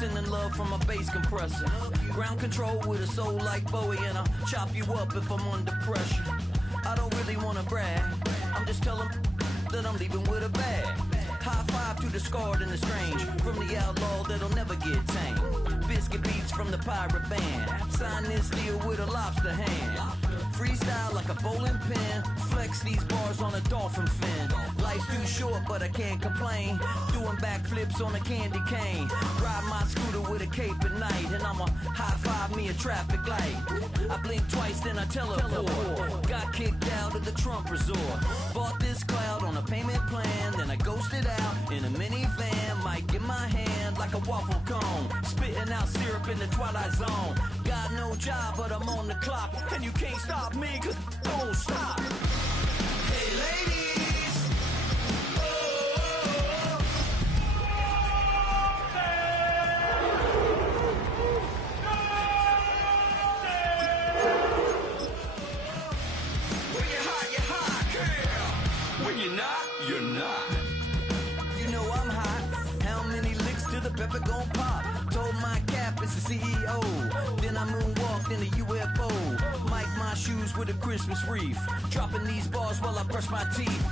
sending love from a bass compressor. Ground control with a soul like Bowie, and I'll chop you up if I'm under pressure. I don't really wanna brag, I'm just telling that I'm leaving with a bag. High five to the scarred and the strange, from the outlaw that'll never get tamed. Biscuit beats from the pirate band, sign this deal with a lobster hand. Freestyle like a bowling pin, flex these bars on a dolphin fin. Life's too short but I can't complain, doing backflips on a candy cane. Ride my scooter with a cape at night, and I'ma high five me a traffic light. I blink twice then I teleport, got kicked out of the Trump resort. Bought this cloud on a payment plan, then I ghosted out in a minivan. Might get my hand like a waffle cone, spitting out syrup in the twilight zone. Got no job but I'm on the clock, and you can't stop me cause don't stop. Hey ladies, when you're hot, girl. When you're not, you're not. You know I'm hot. How many licks till the pepper gon' pop? Told my cap it's the CEO. Then I moonwalked in a UFO. Mic my shoes with a Christmas wreath. Dropping these bars while I brush my teeth.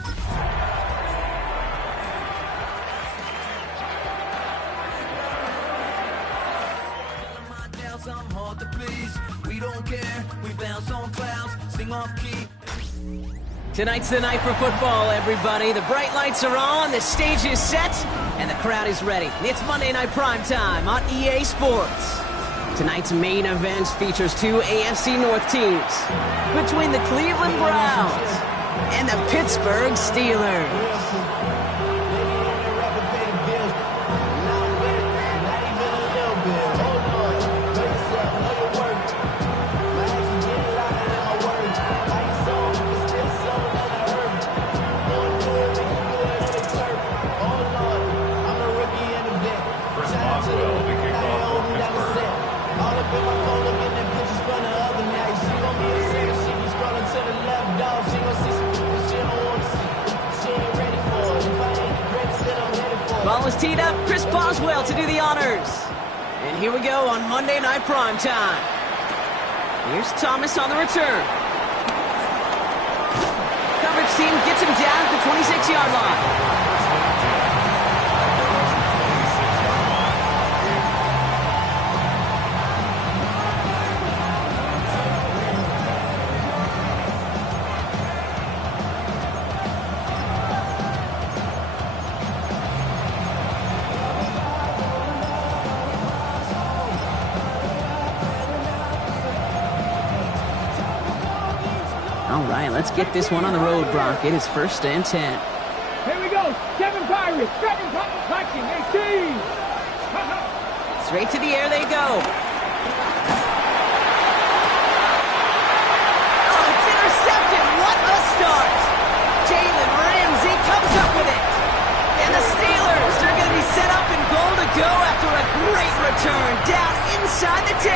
Telling my doubts I'm hard to please. We don't care, we bounce on clouds, sing off key. Tonight's the night for football, everybody. The bright lights are on, the stage is set, and the crowd is ready. It's Monday Night Primetime on EA Sports. Tonight's main event features two AFC North teams between the Cleveland Browns and the Pittsburgh Steelers. Ball is teed up, Chris Boswell to do the honors. And here we go on Monday Night Primetime. Here's Thomas on the return. Coverage team gets him down at the 26-yard line. Let's get this one on the road, Brock. It is 1st and 10. Here we go. Kevin Pirates. Kevin touching. 18. Straight to the air they go. Oh, it's intercepted. What a start. Jalen Ramsey comes up with it. And the Steelers are going to be set up in goal to go after a great return down inside the 10.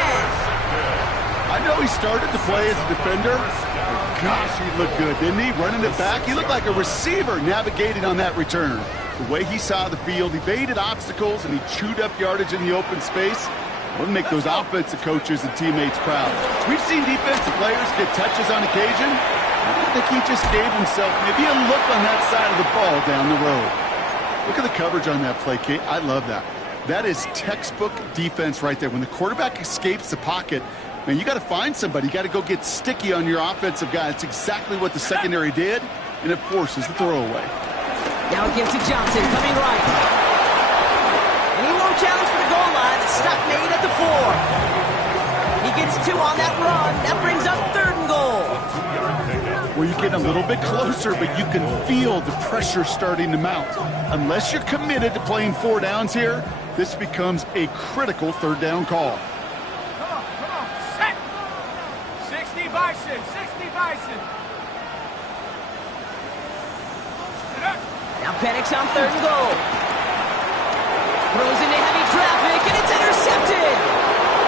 I know he started to play as a defender. Gosh, he looked good, didn't he? Running it back, he looked like a receiver navigating on that return. The way he saw the field, he evaded obstacles, and he chewed up yardage in the open space. We'll make those offensive coaches and teammates proud. We've seen defensive players get touches on occasion. I think he just gave himself maybe a look on that side of the ball down the road. Look at the coverage on that play, Kate. I love that. That is textbook defense right there. When the quarterback escapes the pocket, man, you got to find somebody. You got to go get sticky on your offensive guy. That's exactly what the secondary did, and it forces the throwaway. Now it gives to Johnson, coming right. And he won't challenge for the goal line. The stop made at the 4. He gets 2 on that run. That brings up 3rd and goal. Well, you get a little bit closer, but you can feel the pressure starting to mount. Unless you're committed to playing 4 downs here, this becomes a critical 3rd down call. Bison, 60 Bison. Now Penix on 3rd and goal. Throws into heavy traffic, and it's intercepted.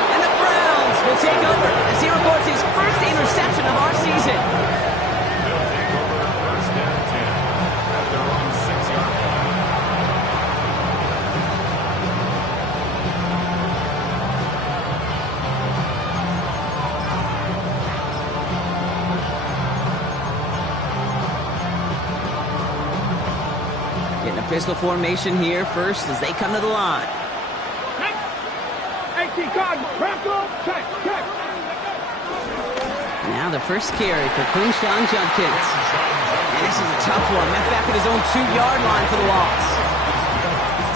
And the Browns will take over as he reports his first interception of our season. They'll take over 1st and 10 at their own 6-yard line. Pistol formation here first as they come to the line. 18 Cardinals, Bronco, check. Now the first carry for Quinshon Judkins. And this is a tough one. Met back at his own 2-yard line for the loss.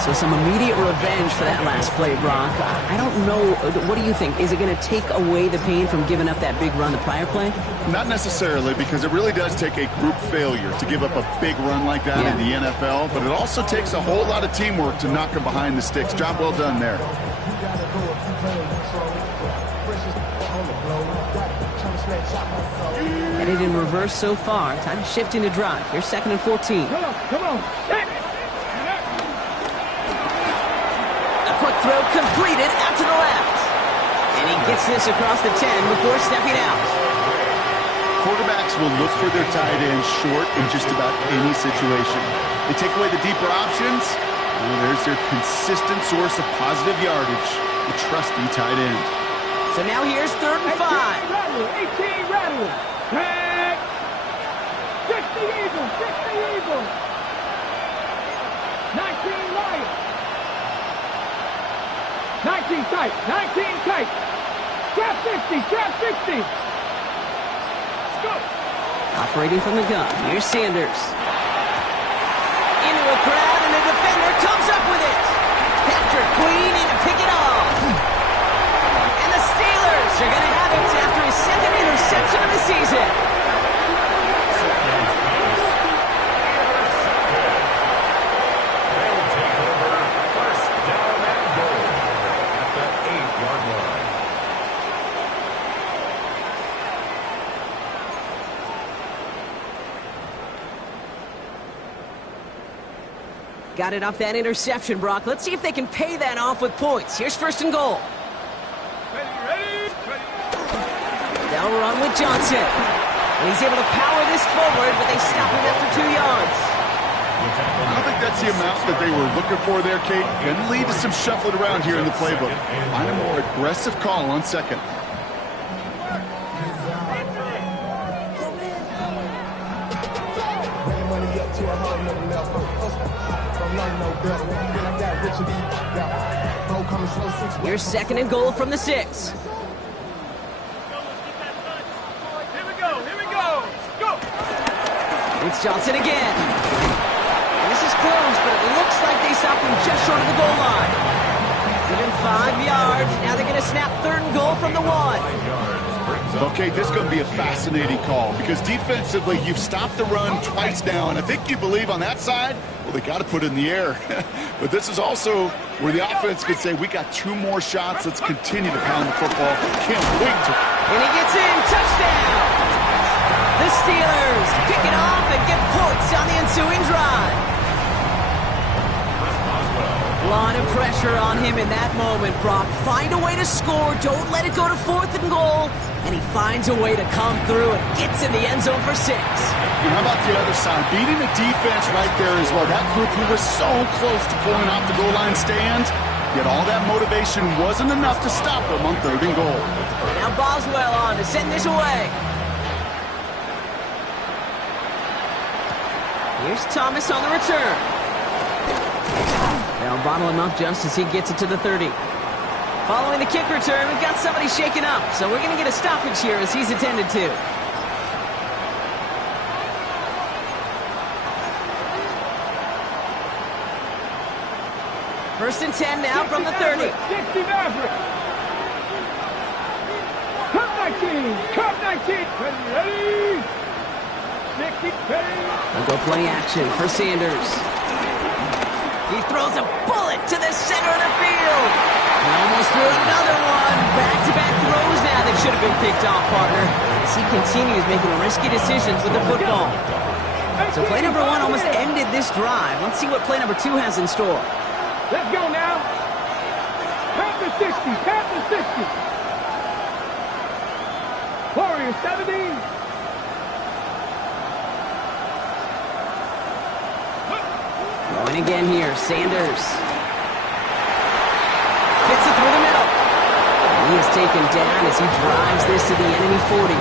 So some immediate revenge for that last play, Brock. I don't know. What do you think? Is it going to take away the pain from giving up that big run the prior play? Not necessarily, because it really does take a group failure to give up a big run like that in the NFL, but it also takes a whole lot of teamwork to knock him behind the sticks. Job well done there. Headed in reverse so far. Time to shift into drive. Here's 2nd and 14. Come on. A quick throw completed out to the left. And he gets this across the 10 before stepping out. Quarterbacks will look for their tight end short in just about any situation. They take away the deeper options. There's their consistent source of positive yardage, the trusty tight end. So now here's 3rd and 5. 18 Rattler. Tag. 60 Eagles. 19 Lions. 19 tight. Trap 60. Let's go. Operating from the gun. Here's Sanders. Into a crowd, and the defender comes up with it. Patrick Queen in to pick it off. And the Steelers are going to have it after his 2nd interception of the season. They'll take over 1st down and goal at the 8-yard line. Got it off that interception, Brock. Let's see if they can pay that off with points. Here's 1st and goal. Ready. They'll run with Johnson. And he's able to power this forward, but they stop him after 2 yards. I don't think that's the amount that they were looking for there, Kate. Going to lead to some shuffling around here in the playbook. Find a more aggressive call on 2nd. Here's 2nd and goal from the 6. Here we go. Go. It's Johnson again. And this is close, but it looks like they stopped him just short of the goal line. Within 5 yards. Now they're going to snap 3rd and goal from the 1. Okay, this is going to be a fascinating call because defensively, you've stopped the run twice now, and I think you believe on that side, well, they got to put it in the air. But this is also where the offense could say, we got 2 more shots. Let's continue to pound the football. Can't wait to... And he gets in. Touchdown! The Steelers pick it off and get points on the ensuing drive. A lot of pressure on him in that moment, Brock. Find a way to score. Don't let it go to 4th and goal. And he finds a way to come through and gets in the end zone for 6. And how about the other side? Beating the defense right there as well. That group who was so close to pulling off the goal line stand, yet all that motivation wasn't enough to stop them on 3rd and goal. Now Boswell on to send this away. Here's Thomas on the return. They'll bottle him up just as he gets it to the 30. Following the kick return, we've got somebody shaken up, so we're going to get a stoppage here as he's attended to. First and 10 now from the 30. 60 Maverick. Cup 19. Ready. 60, ready. They'll go play action for Sanders. He throws a bullet to the center of the field. He almost threw another one. Back-to-back throws now that should have been picked off, partner. As he continues making risky decisions with the football. So play number 1 almost ended this drive. Let's see what play number 2 has in store. Let's go now. Panther 60. Warrior 70. Going again here, Sanders. Fits it through the middle. He is taken down as he drives this to the enemy 40.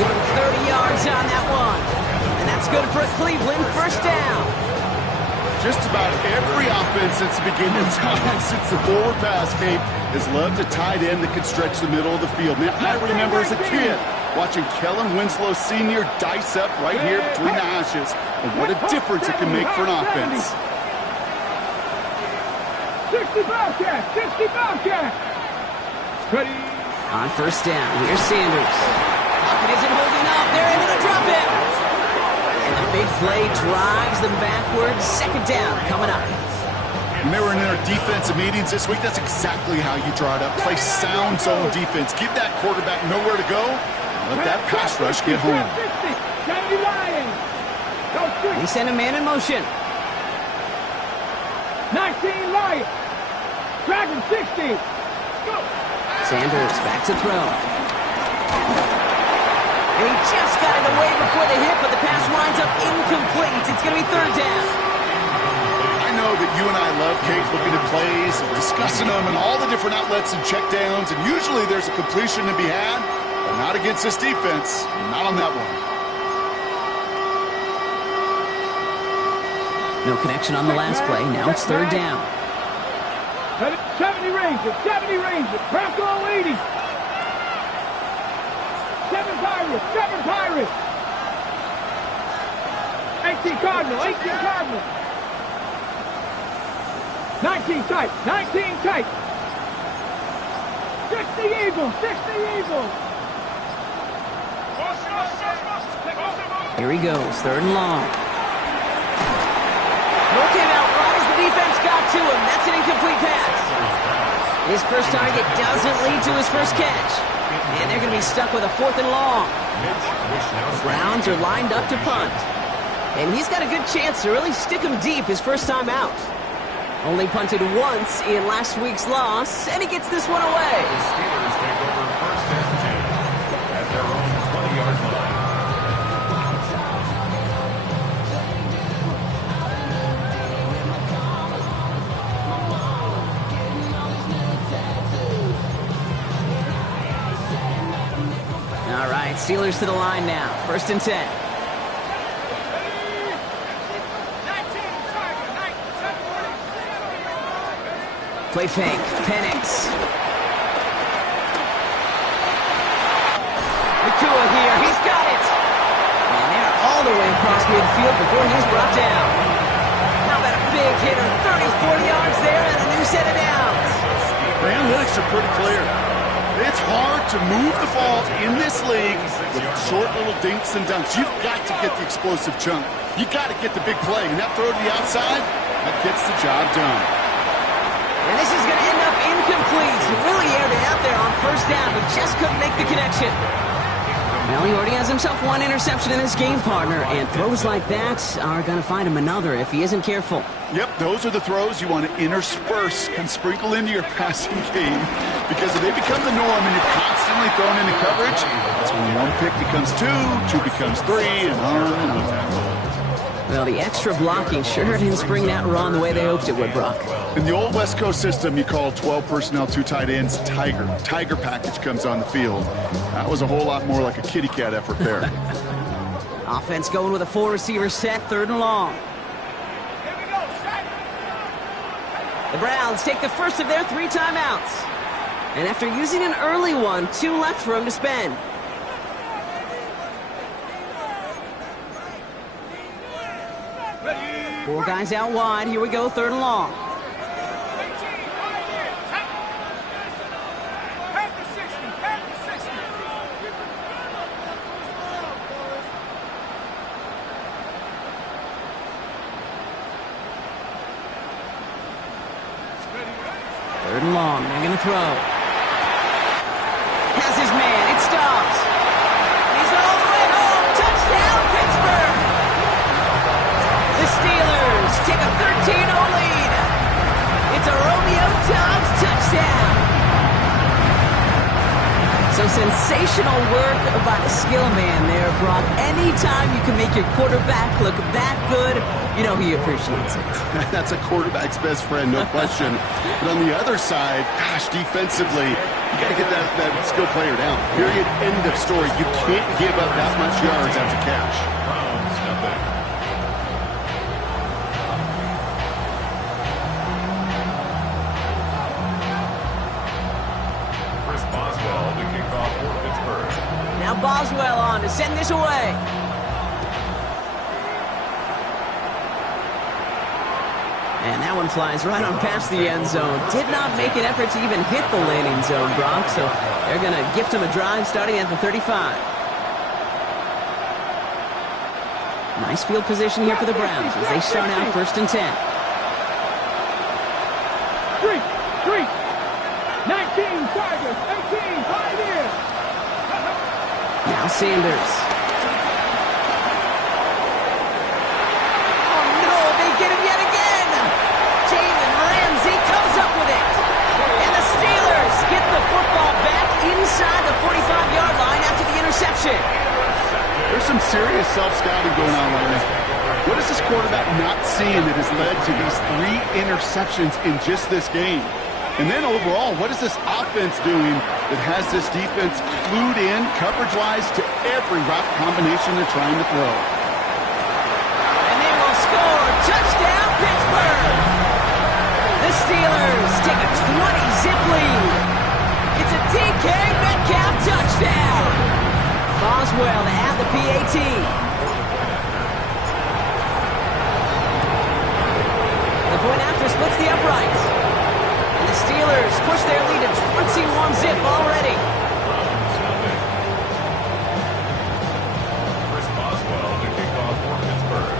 Give him 30 yards on that one. And that's good for a Cleveland first down. Just about every offense since the beginning of time, since the forward pass, Kate, has loved a tight end that can stretch the middle of the field. Man, I remember as a kid watching Kellen Winslow Sr. dice up right here between the hashes. And what a difference it can make for an offense. 60 Bobcat! 60 Bobcat! Ready? On first down, here's Sanders. Pocket isn't holding up. They're able to drop it. And the big play drives them backwards. Second down coming up. When they were in their defensive meetings this week, that's exactly how you draw it up. Play sound zone defense. Give that quarterback nowhere to go. Let that pass rush get home. 60! 70 Lions! Go 6! They send a man in motion. 19 Lions! Dragon 60! Go! Sanders back to throw. And he just got it away before the hit, but the pass winds up incomplete. It's going to be third down. I know that you and I love, Kate, looking at plays and discussing them and all the different outlets and checkdowns, and usually there's a completion to be had, but not against this defense. Not on that one. No connection on the last play. Now it's third down. 70 Rangers! 70 Rangers! Bronco 80! 7 Pirates! 7 Pirates! 18 Cardinal! 18 Cardinal! 19 tight! 19 tight! 60 Eagles! 60 Eagles! Here he goes, third and long. Throw came out right as the defense got to him. That's an incomplete pass. His first target doesn't lead to his first catch. And they're going to be stuck with a fourth and long. The Browns are lined up to punt. And he's got a good chance to really stick him deep his first time out. Only punted once in last week's loss, and he gets this one away. The Steelers take over first and 10 at their own 20-yard line. All right, Steelers to the line now. First and 10. Play fake. Penix. Nakua here. He's got it. And they're all the way across midfield before he's brought down. How about a big hitter? 30, 40 yards there and a new set of downs. The analytics are pretty clear. It's hard to move the ball in this league with short little dinks and dunks. You've got to get the explosive chunk. You've got to get the big play. And that throw to the outside, that gets the job done. And this is going to end up incomplete. He really aired it out there on first down, but just couldn't make the connection. Well, he already has himself one interception in his game, partner, and throws like that are going to find him another if he isn't careful. Yep, those are the throws you want to intersperse and sprinkle into your passing game, because if they become the norm and you're constantly thrown into coverage, that's when one pick becomes two becomes three, and on and on. Well, the extra blocking sure didn't spring that run the way they hoped it would, Brock. In the old West Coast system, you call 12 personnel, 2 tight ends, Tiger. Tiger package comes on the field. That was a whole lot more like a kitty cat effort there. Offense going with a 4-receiver set, third and long. The Browns take the first of their 3 timeouts. And after using an early one, 2 left for him to spend. Four guys out wide. Here we go, third and long. Third and long. They're going to throw. Has his man. It stops. He's all the way home. Touchdown, Pittsburgh. The Steelers take a 13-0 lead. It's a Romeo Doubs touchdown. So sensational work by the skill man there, Brock. Anytime you can make your quarterback look that good, you know he appreciates it. That's a quarterback's best friend, no question. But on the other side, gosh, defensively, you got to get that skill player down. Period. End of story. You can't give up that much yards after catch. Now Boswell on to send this away. And that one flies right on past the end zone. Did not make an effort to even hit the landing zone, Bronx. So they're going to gift him a drive starting at the 35. Nice field position here for the Browns as they start out 1st and 10. 3, 19 Tigers, 18 Pioneers. Now Sanders. Oh no, they get him yet again. Jalen Ramsey comes up with it. And the Steelers get the football back inside the 45-yard line after the interception. There's some serious self-scouting going on right now. What is this quarterback not seeing that has led to these 3 interceptions in just this game? And then overall, what is this offense doing that has this defense clued in coverage-wise to every route combination they're trying to throw? And they will score. Touchdown, Pittsburgh! The Steelers take a 20-zip lead. It's a DK Metcalf touchdown. Boswell to add the PAT. The point after splits the uprights. And the Steelers push their lead to 21-zip already. Chris Boswell to kick off for Pittsburgh.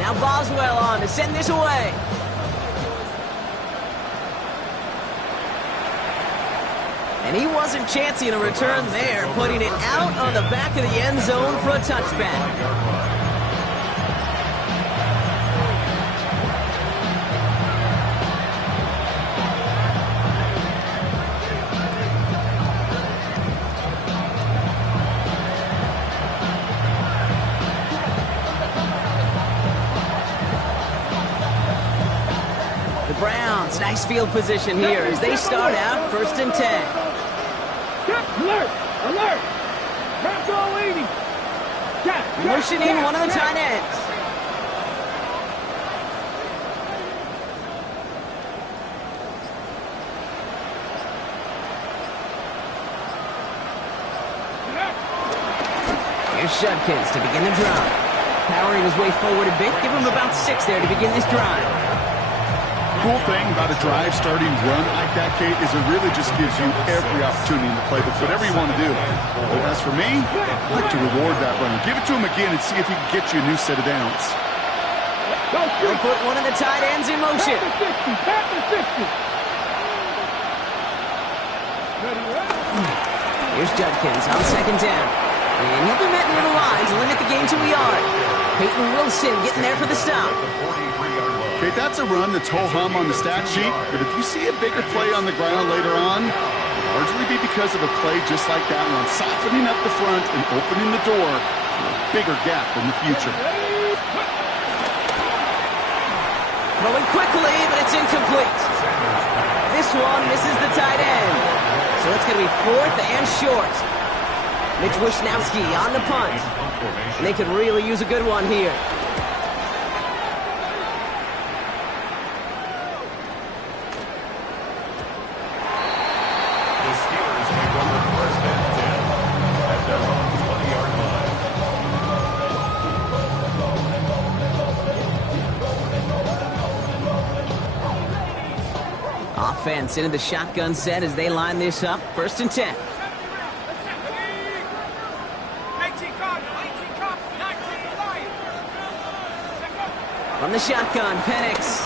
Now Boswell on to send this away. And he wasn't chancing a return there, putting it out on the back of the end zone for a touchback. The Browns, nice field position here as they start out 1st and 10. Alert! Alert! Bronco leading. Motioning one of the tight ends. Here's Judkins to begin the drive. Powering his way forward a bit. Give him about 6 there to begin this drive. Cool thing about a drive starting run like that, Kate, is it really just gives you every opportunity in the playbook, whatever you want to do. But as for me, I like to reward that runner. Give it to him again and see if he can get you a new set of downs. They'll put one of the tight ends in motion. Pat the 60. Here's Judkins on 2nd down. And he'll be met near the line to limit the game to a yard. Peyton Wilson getting there for the stop. Okay, that's a run that's ho-hum on the stat sheet, but if you see a bigger play on the ground later on, it'll largely be because of a play just like that one, softening up the front and opening the door to a bigger gap in the future. Throwing quickly, but it's incomplete. This one misses the tight end. So it's going to be 4th and short. Mitch Wishnowski on the punt. And they could really use a good one here. The Steelers take over 1st and 10 at their own 20-yard line. Offense into the shotgun set as they line this up. 1st and 10. From the shotgun, Penix.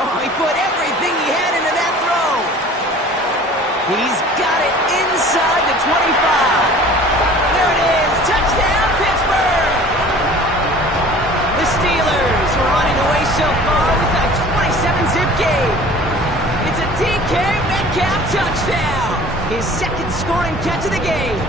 Oh, he put everything he had into that throw. He's got it inside the 25. There it is. Touchdown, Pittsburgh. The Steelers were running away so far with a 27-zip game. It's a DK Metcalf touchdown. His 2nd scoring catch of the game.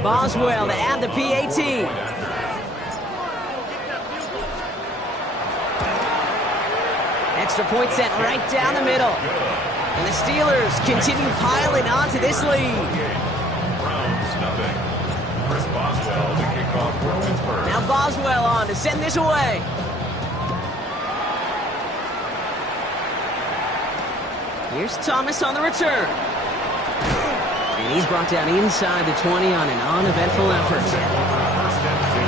Boswell to add the PAT. Extra point set right down the middle. And the Steelers continue piling onto this lead. Browns nothing. Chris Boswell to kick off for Pittsburgh. Now Boswell on to send this away. Here's Thomas on the return. And he's brought down inside the 20 on an uneventful effort. First and 10.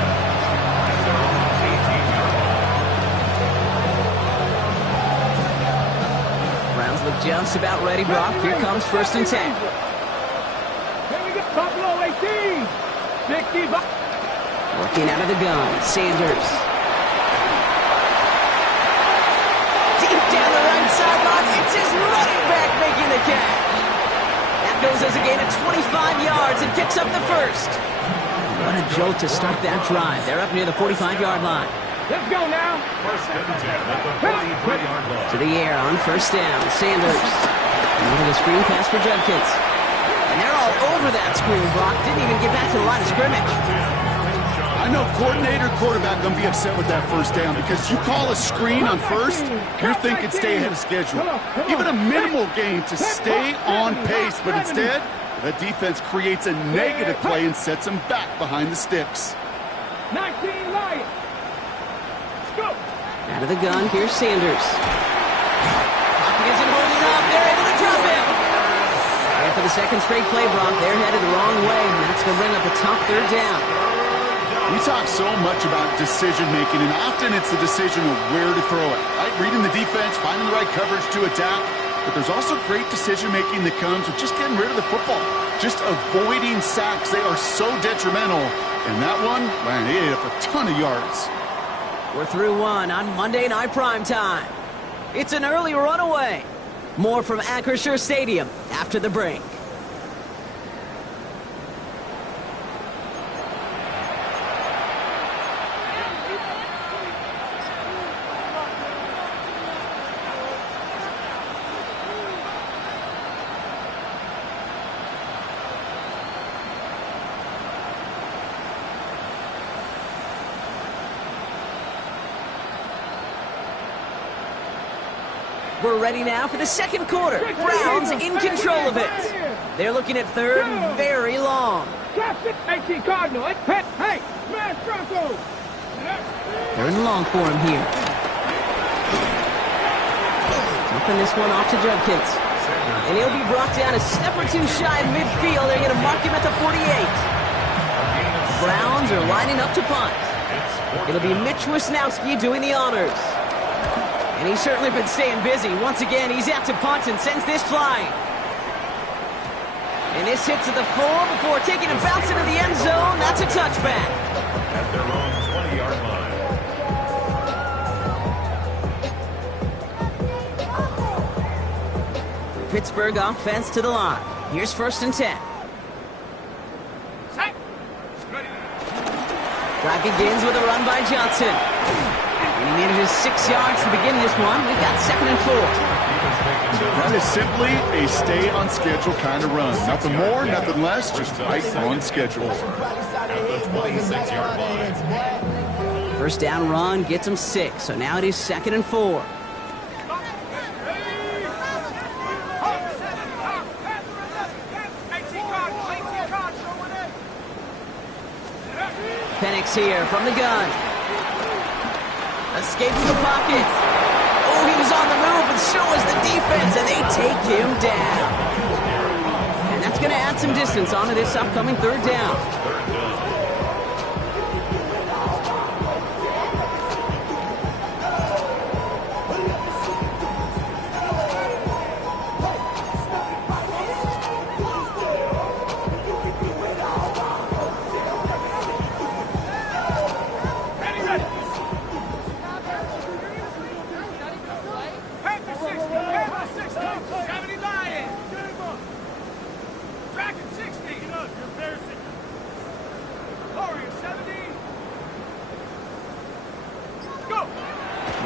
At their own 18-yard line. Browns look just about ready, Brock. Here comes first and 10. Here we go. Buffalo 18. 65. Working out of the gun, Sanders. Deep down the right sideline, it's his running back making the catch. That goes as a gain of 25 yards and picks up the first. What a jolt to start that drive. They're up near the 45-yard line. Let's go now. First and 10 at the 43-yard line. To the air on first down, Sanders. Into the screen pass for Judkins. And they're all over that screen, Brock. Didn't even get back to the line of scrimmage. I know coordinator, quarterback going to be upset with that first down because you call a screen on first, you're thinking stay ahead of schedule. Even a minimal gain to stay on pace, but instead, the defense creates a negative play and sets them back behind the sticks. 19 Lions. Let's go. Out of the gun, here's Sanders. Pocket isn't holding up. They're able to drop him. And for the second straight play, Brock, they're headed the wrong way, and that's going to bring up a tough third down. We talk so much about decision-making, and often it's the decision of where to throw it. Right? Reading the defense, finding the right coverage to attack. But there's also great decision-making that comes with just getting rid of the football. Just avoiding sacks. They are so detrimental. And that one, man, he ate up a ton of yards. We're through one on Monday Night Primetime. It's an early runaway. More from Acrisure Stadium after the break. We're ready now for the second quarter. Browns in control of it. They're looking at third and very long. Captain 18 Cardinal. Hey, smash Bronco. Third and long for him here. Dumping this one off to Judkins. And he'll be brought down a step or two shy of midfield. They're going to mark him at the 48. Browns are lining up to punt. It'll be Mitch Wisnowski doing the honors. And he's certainly been staying busy. Once again, he's out to punt and sends this flying. And this hits at the 4 before taking a bounce into the end zone. That's a touchback. At their own 20-yard line. Pittsburgh offense to the line. Here's first and 10. Drive begins with a run by Johnson. And he manages 6 yards to begin this one. We've got second and 4. That is simply a stay-on-schedule kind of run. Nothing more, nothing less, just right on schedule. At the 26-yard line. First down run gets him 6. So now it is second and 4. Penix here from the gun. Escapes the pocket. Oh, he was on the move, but so was the defense, and they take him down. And that's going to add some distance onto this upcoming third down.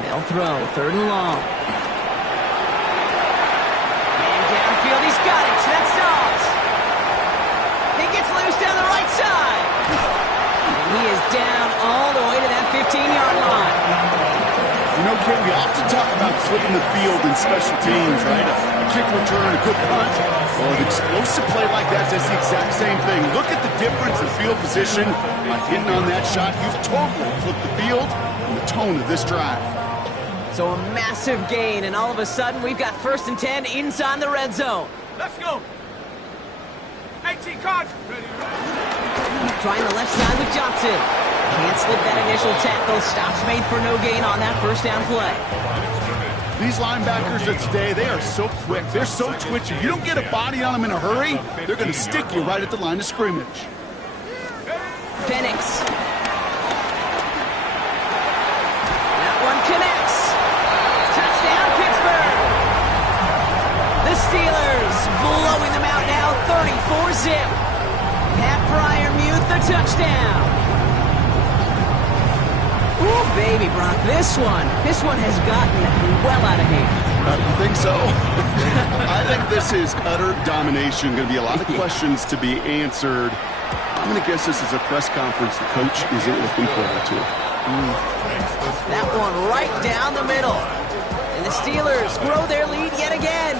They'll throw, third and long. And downfield, he's got it. That's Dobbs. He gets loose down the right side. And he is down all the way to that 15-yard line. You know, Ken, we often talk about flipping the field in special teams, right? A kick return, a good punt. Well, an explosive play like that does the exact same thing. Look at the difference in field position. By hitting on that shot, you've totally flipped the field and the tone of this drive. So a massive gain, and all of a sudden, we've got 1st and 10 inside the red zone. Let's go. 18 cards. Trying the left side with Johnson. Can't slip that initial tackle. Stops made for no gain on that first down play. These linebackers of today, they are so quick. They're so twitchy. You don't get a body on them in a hurry, they're going to stick you right at the line of scrimmage. Penix. That one connects. Touchdown, Pittsburgh. The Steelers blowing them out now, 34-zip. Pat Freiermuth, the touchdown. Ooh, baby, Brock, this one has gotten well out of hand. You think so? I think this is utter domination. Going to be a lot of questions to be answered. I'm going to guess this is a press conference the coach isn't looking forward to. That one right down the middle. And the Steelers grow their lead yet again.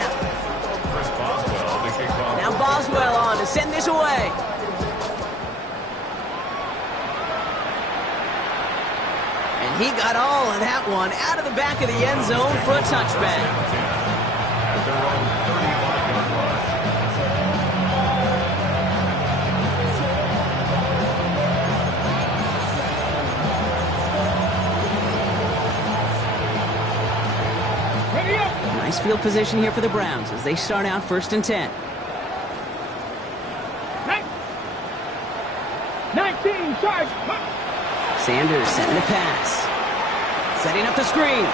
Now Boswell on to send this away. He got all of that one out of the back of the end zone for a touchback. Nice field position here for the Browns as they start out 1st and 10. 19 charge. Sanders setting the pass. Setting up the screen.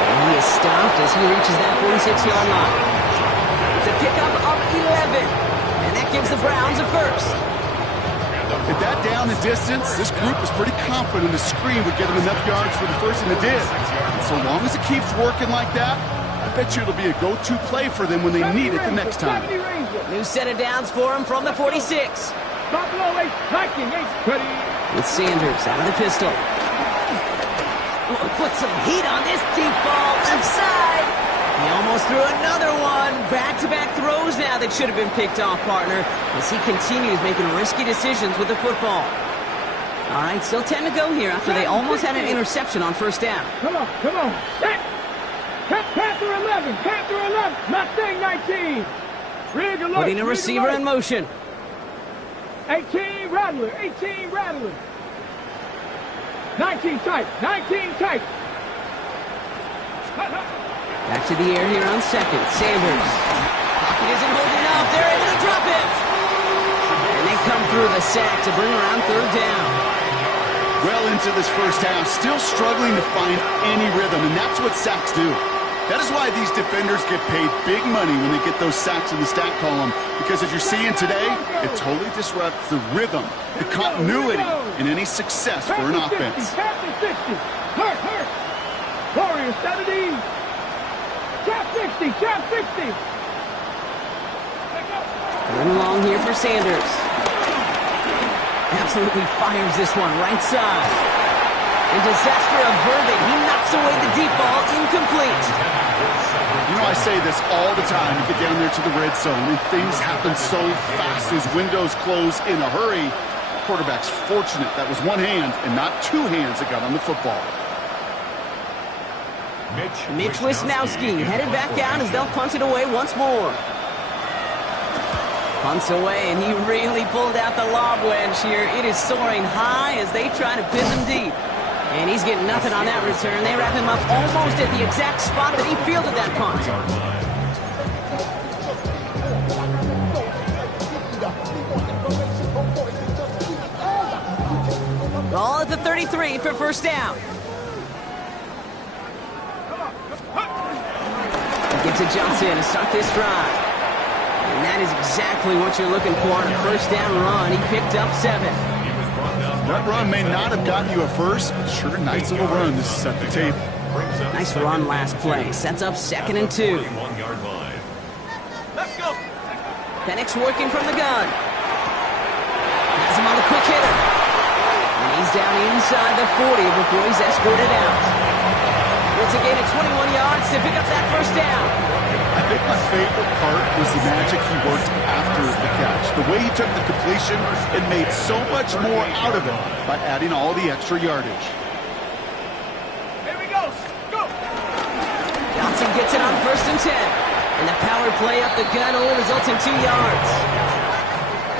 And he is stopped as he reaches that 46-yard line. It's a pickup of 11. And that gives the Browns a first. With that down the distance, this group is pretty confident the screen would get them enough yards for the first, and it did. And so long as it keeps working like that, I bet you it'll be a go-to play for them when they need it the next time. New set of downs for him from the 46. Buffalo 8, Viking 8, ready. With Sanders out of the pistol. Put some heat on this deep ball, left side. He almost threw another one. Back-to-back throws now that should have been picked off, partner, as he continues making risky decisions with the football. All right, still 10 to go here after they almost had an interception on 1st down. Come on. Set. Panther 11, Panther 11, Mustang 19. Rig alert. Putting a receiver in motion. 18 Rattler, 19 tight. Back to the air here on 2nd. Sanders. Pocket isn't holding up. They're able to drop him. And they come through the sack to bring around 3rd down. Well into this first half, still struggling to find any rhythm, and that's what sacks do. That is why these defenders get paid big money when they get those sacks in the stat column, because as you're seeing today, it totally disrupts the rhythm, the continuity, and any success for an offense. Captain 60, hurt. Warrior 70, Cap 60. Going along here for Sanders. Absolutely fires this one right side. And disaster averted. He knocks away the deep ball, incomplete. You know, I say this all the time. You get down there to the red zone, and things happen so fast. Those windows close in a hurry. The quarterback's fortunate that was one hand and not two hands that got on the football. Mitch Wisnowski headed back out as they'll punt it away once more. Punts away, and he really pulled out the lob wedge here. It is soaring high as they try to pin them deep. And he's getting nothing on that return. They wrap him up almost at the exact spot that he fielded that punt. Ball at the 33 for 1st down. Get to Johnson to start this drive. And that is exactly what you're looking for on a 1st down run. He picked up 7. That run may not have gotten you a first, but sure, nice little run to set the table. Nice run last play. Sets up 2nd and 2. Let's go. Penix working from the gun. Has him on the quick hitter. And He's down inside the 40 before he's escorted out. It's a gain of 21 yards to pick up that first down. I think my favorite part was the magic he worked after the catch. The way he took the completion and made so much more out of it by adding all the extra yardage. Here we go. Go. Johnson gets it on 1st and 10. And the power play up the gun only results in 2 yards.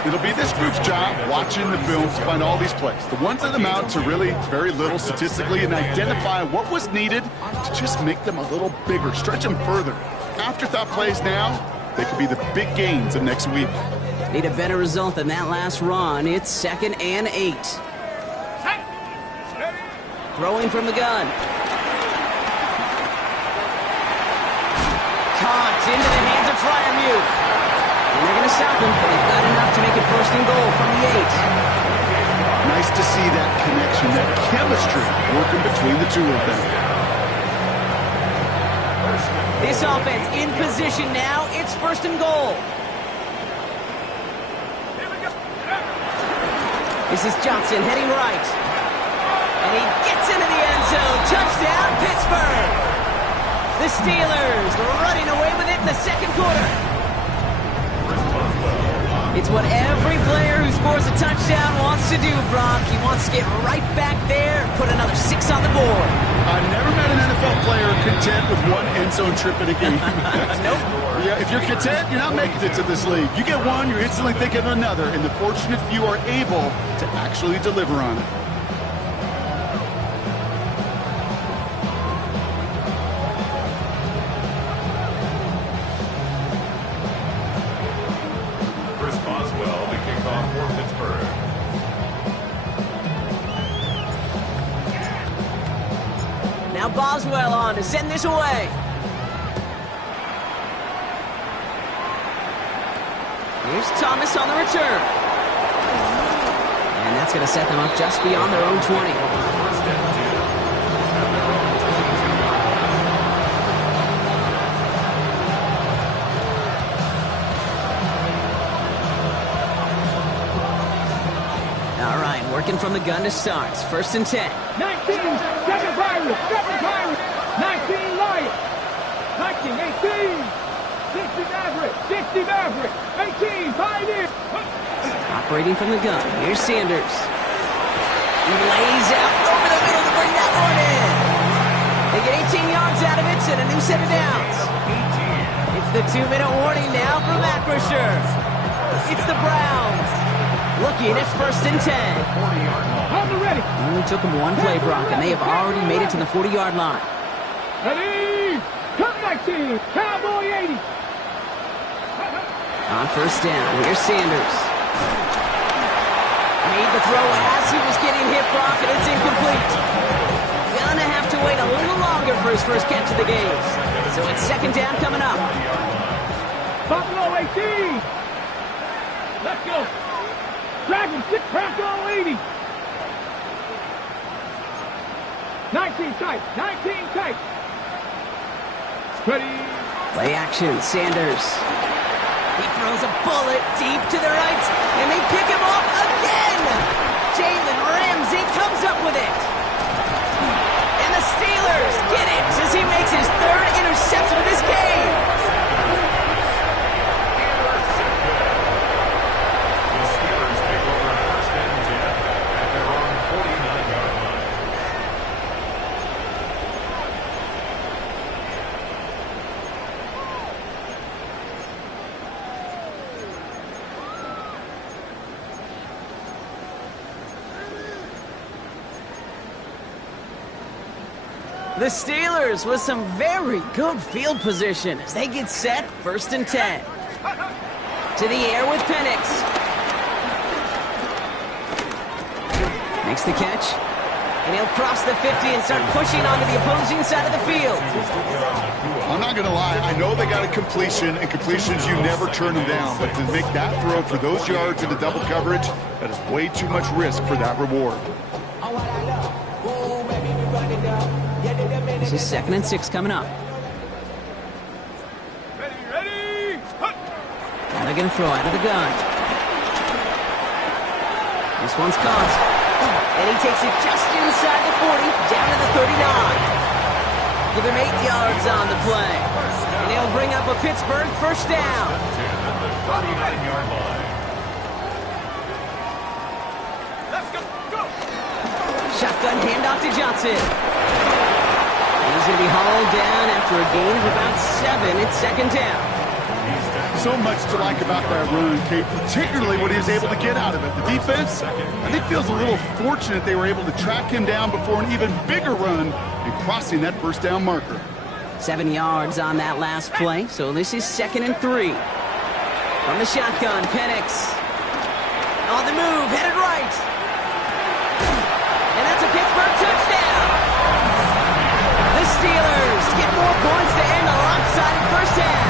It'll be this group's job watching the film to find all these plays. The ones that amount to really very little statistically and identify what was needed to just make them a little bigger, stretch them further. Afterthought plays now, they could be the big gains of next week. Need a better result than that last run. It's 2nd and 8. Throwing from the gun. Caught into the hands of Freiermuth. And they're going to stop him, but they've got enough to make it 1st and goal from the 8. Nice to see that connection, that chemistry working between the two of them. This offense in position now. It's 1st and goal. This is Johnson heading right. And he gets into the end zone. Touchdown, Pittsburgh. The Steelers running away with it in the 2nd quarter. It's what every player who scores a touchdown wants to do, Brock. He wants to get right back there and put another 6 on the board. I've never met an NFL player content with one end zone trip in a game. Nope. Yeah, if you're content, you're not making it to this league. You get one, you're instantly thinking of another, and the fortunate few are able to actually deliver on it. Chris Boswell, the kickoff for Pittsburgh. Now Boswell on to send this away. Here's Thomas on the return. And that's going to set them up just beyond their own 20. All right, working from the gun to start. 1st and 10. 19, 7 Pirates, 19 Lions, 19, 18, 60 Mavericks, 18 Pioneers. Operating from the gun. Here's Sanders. He lays out over the middle to bring that one in. They get 18 yards out of it and a new set of downs. It's the 2-minute warning now from Acrisure. It's the Browns. Looking at 1st and 10. On the ready. It only took them one play, Brock, and they have already made it to the 40-yard line. Ready. Cut 19. Cowboy 80. On 1st down, here's Sanders. Made the throw as he was getting hit, Brock, and it's incomplete. Gonna have to wait a little longer for his first catch of the game. So it's 2nd down coming up. Buffalo 18. Let's go. Dragon 6, Buffalo 80. 19 tight. 19 tight. Ready. Play action, Sanders. He throws a bullet deep to the right, and they pick him off again. Jalen Ramsey comes up with it. And the Steelers get it as he makes his 3rd interception of this game. The Steelers take over 1st and 10 at their own 49-yard line. The Steelers with some very good field position as they get set, 1st and 10. To the air with Penix. Makes the catch. And he'll cross the 50 and start pushing onto the opposing side of the field. I'm not going to lie. I know they got a completion, and completions, you never turn them down. But to make that throw for those yards into double coverage, that is way too much risk for that reward. This is 2nd and 6 coming up. Ready. Now they're going to throw out of the gun. This one's caught. And he takes it just inside the 40, down to the 39. Give him 8 yards on the play. And he'll bring up a Pittsburgh first down. 10 at the 39-yard line. Shotgun handoff to Johnson. And he's going to be hauled down after a gain of about 7. It's second down. So much to like about that run, Kate, particularly what he was able to get out of it. The defense, I think, feels a little fortunate they were able to track him down before an even bigger run and crossing that first down marker. 7 yards on that last play, so this is 2nd and 3. From the shotgun, Penix. On the move, headed right. And that's a Pittsburgh touchdown. The Steelers get more points to end a lopsided first half.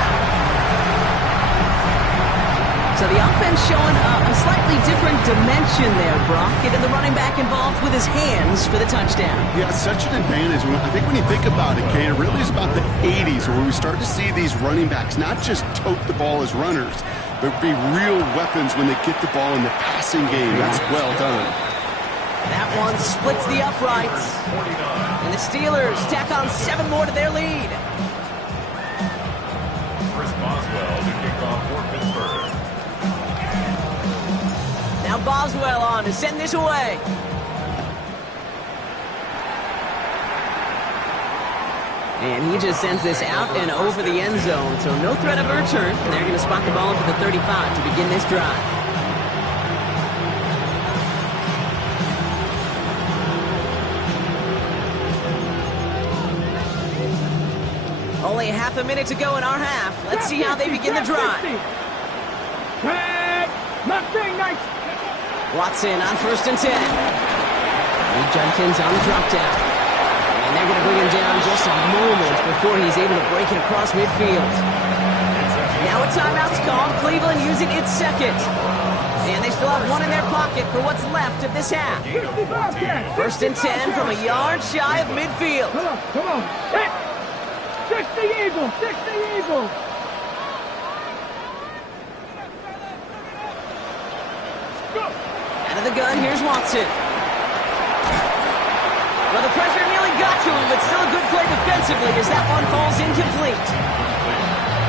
So the offense showing a slightly different dimension there, Brock. Getting the running back involved with his hands for the touchdown. Yeah, such an advantage. I think when you think about it, Kate, it really is about the 80s where we start to see these running backs not just tote the ball as runners, but be real weapons when they get the ball in the passing game. That's well done. That one splits the uprights. And the Steelers tack on 7 more to their lead. Chris Boswell to kick off for Pittsburgh. Now Boswell on to send this away. And he just sends this out and over the end zone, so no threat of a return. They're going to spot the ball into the 35 to begin this drive. Only half a minute to go in our half. Let's see how they begin the drive. Watson on 1st and 10. Lee Judkins on the drop down. And they're going to bring him down just a moment before he's able to break it across midfield. Now a timeout's called. Cleveland using its 2nd. And they still have 1 in their pocket for what's left of this half. 1st and 10 from a yard shy of midfield. Come on. 60 Eagles, 60 Eagles. Out of the gun, here's Watson. Well, the pressure nearly got to him, but still a good play defensively as that one falls incomplete.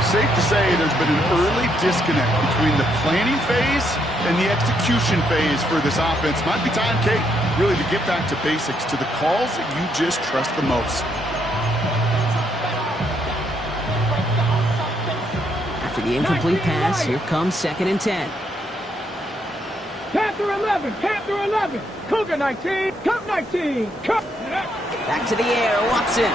Safe to say there's been an early disconnect between the planning phase and the execution phase for this offense. Might be time, Kate, really to get back to basics, to the calls that you just trust the most. After the incomplete pass, here comes 2nd and 10. Panther 11, Panther 11, Cougar 19, Cup 19, Cup. Back to the air, Watson.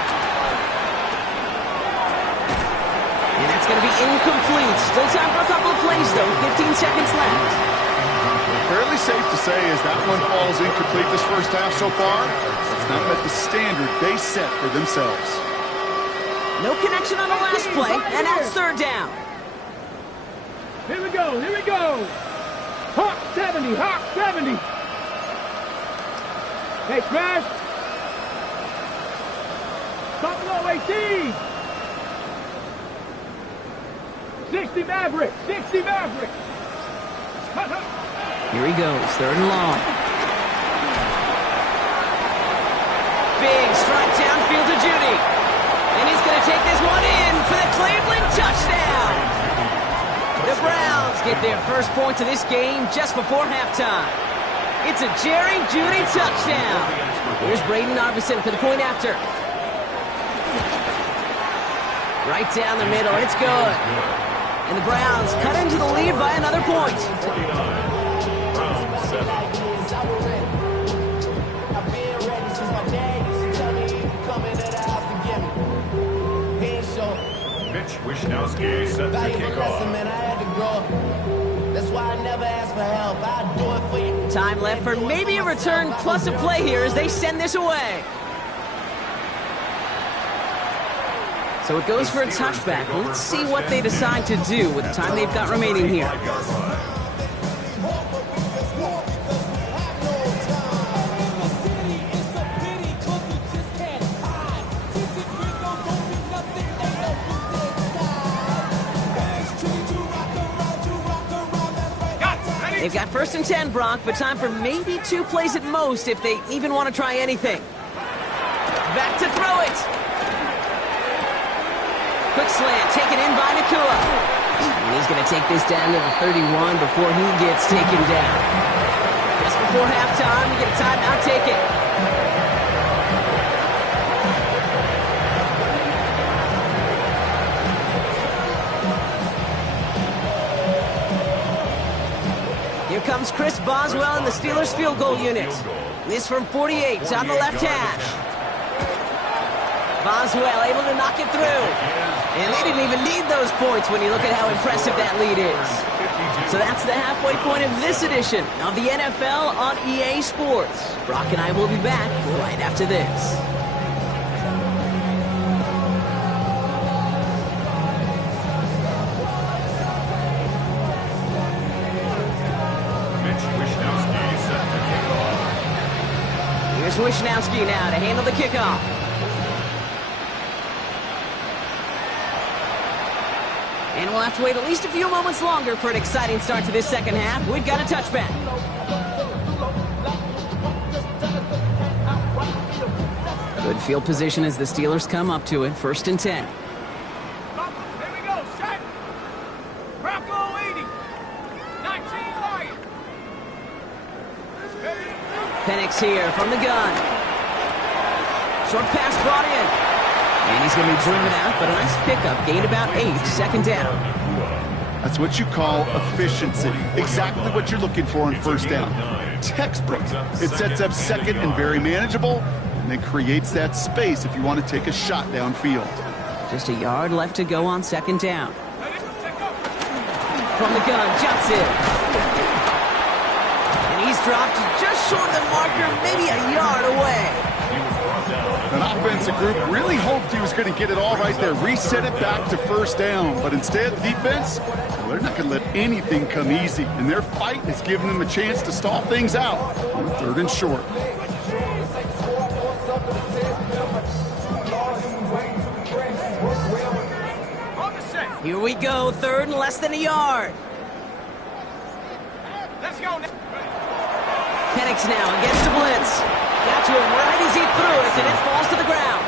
And that's going to be incomplete. Still time for a couple of plays, though. 15 seconds left. Fairly safe to say as that one falls incomplete this first half so far, it's not met the standard they set for themselves. No connection on the last play, and that's 3rd down. Here we go, here we go. Hawk 70, Hawk 70. Hey, Crash. Buffalo 18. 60 Maverick, 60 Maverick. Here he goes, 3rd and long. Big strike downfield to Judy. And he's going to take this one in for the Cleveland touchdown. The Browns get their first points of this game just before halftime. It's a Jerry Judy touchdown. Here's Braden Arbison for the point after. Right down the middle, it's good. And the Browns cut into the lead by another point. 49. Browns 7. Mitch Wishnowsky set to kick off. Time left for maybe a return plus a play here as they send this away. So it goes for a touchback. Let's see what they decide to do with the time they've got remaining here. They've got 1st and 10, Brock, but time for maybe 2 plays at most if they even want to try anything. Back to throw it. Quick slant, taken in by Nacua. And he's going to take this down to the 31 before he gets taken down. Just before halftime, we get a timeout taken. Here comes Chris Boswell in the Steelers field goal unit. This from 48 on the left hash. Boswell able to knock it through. And they didn't even need those points when you look at how impressive that lead is. So that's the halfway point of this edition of the NFL on EA Sports. Brock and I will be back right after this. Here's Wishnowski now to handle the kickoff. And we'll have to wait at least a few moments longer for an exciting start to this second half. We've got a touchback. Good field position as the Steelers come up to it. 1st and 10. Here we go, set. Bronco 80. 19 Lions. Penix here from the gun. Short pass brought in. And he's going to be driven out, but a nice pickup. Gained about 8. 2nd down. That's what you call efficiency. Exactly what you're looking for on 1st down. Textbook. It sets up 2nd and very manageable, and then creates that space if you want to take a shot downfield. Just a yard left to go on 2nd down. From the gun, Johnson. And he's dropped just short of the marker, maybe a yard away. An offensive group really hoped he was going to get it all right there, reset it back to 1st down. But instead, defense, well, they're not going to let anything come easy. And their fight has given them a chance to stall things out on 3rd and short. Here we go, 3rd and less than a yard. Let's go now. Penix now against the blitz. Got to him right as he threw it, and it falls to the ground.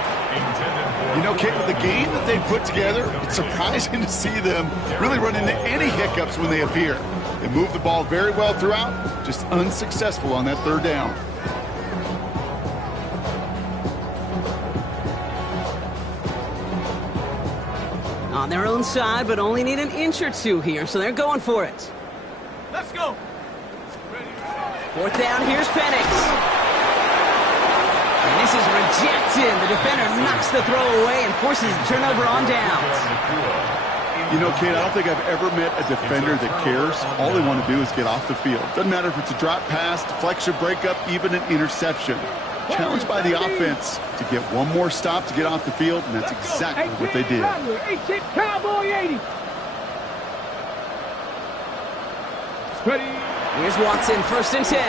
You know, Kate, with the game that they put together, it's surprising to see them really run into any hiccups when they appear. They move the ball very well throughout, just unsuccessful on that 3rd down. On their own side, but only need an inch or 2 here, so they're going for it. Let's go. 4th down, here's Penix. And this is rejected. The defender knocks the throw away and forces a turnover on downs. You know, Kate, I don't think I've ever met a defender that cares. All they want to do is get off the field. Doesn't matter if it's a drop pass, deflection, breakup, even an interception. Challenged by the offense to get one more stop to get off the field, and that's exactly what they did. Cowboy 80. Ready. Here's Watson, 1st and 10.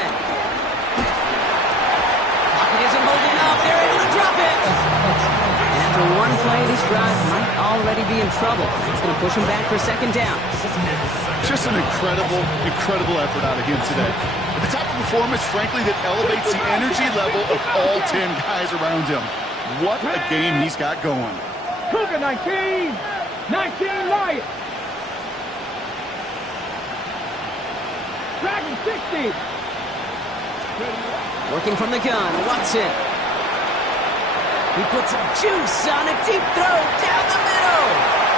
Pocket isn't holding up. They're able to drop it. And after one play, this drive might already be in trouble. It's going to push him back for 2nd down. Just an incredible effort out of him today. At the type of performance, frankly, that elevates the energy level of all 10 guys around him. What a game he's got going. Cougar 19. 19 Lions. Dragon 60. Working from the gun, Watson. He puts some juice on a deep throw down the middle.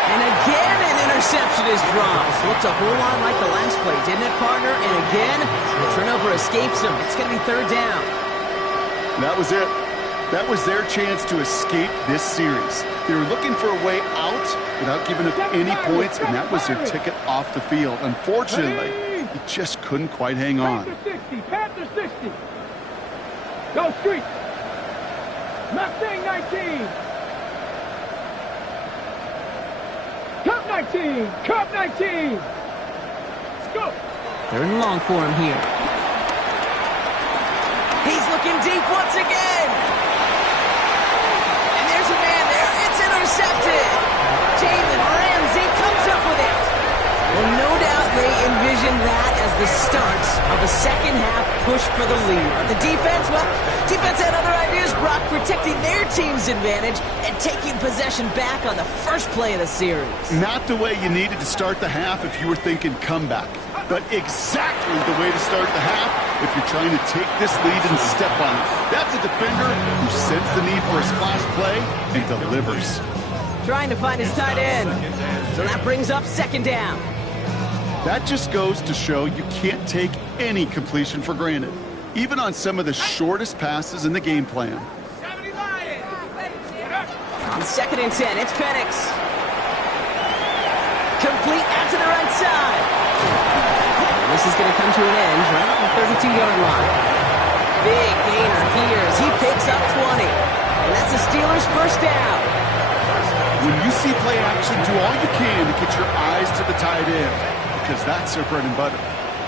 And again, an interception is dropped. Looked a whole lot like the last play, didn't it, partner? And again, the turnover escapes him. It's going to be 3rd down. That was it. That was their chance to escape this series. They were looking for a way out without giving up any points, and that was their ticket off the field. Unfortunately, he just couldn't quite hang on. Panther 60. Go Street. Mustang 19. Cup 19. Cup 19. Let's go. 3rd and long for him here. He's looking deep once again. And there's a man there. It's intercepted. Jalen Ramsey comes up with it. Well, no doubt they envision that as the start of a second-half push for the lead. But the defense, well, defense had other ideas, Brock, protecting their team's advantage and taking possession back on the first play of the series. Not the way you needed to start the half if you were thinking comeback, but exactly the way to start the half if you're trying to take this lead and step on it. That's a defender who senses the need for a splash play and delivers. Trying to find his tight end. So that brings up second down. That just goes to show you can't take any completion for granted, even on some of the shortest passes in the game plan. On 2nd and 10, it's Penix. Complete out to the right side. And this is going to come to an end right on the 32-yard line. Big gainer here as he picks up 20. And that's the Steelers' first down. When you see play action, do all you can to get your eyes to the tight end, because that's their bread and butter.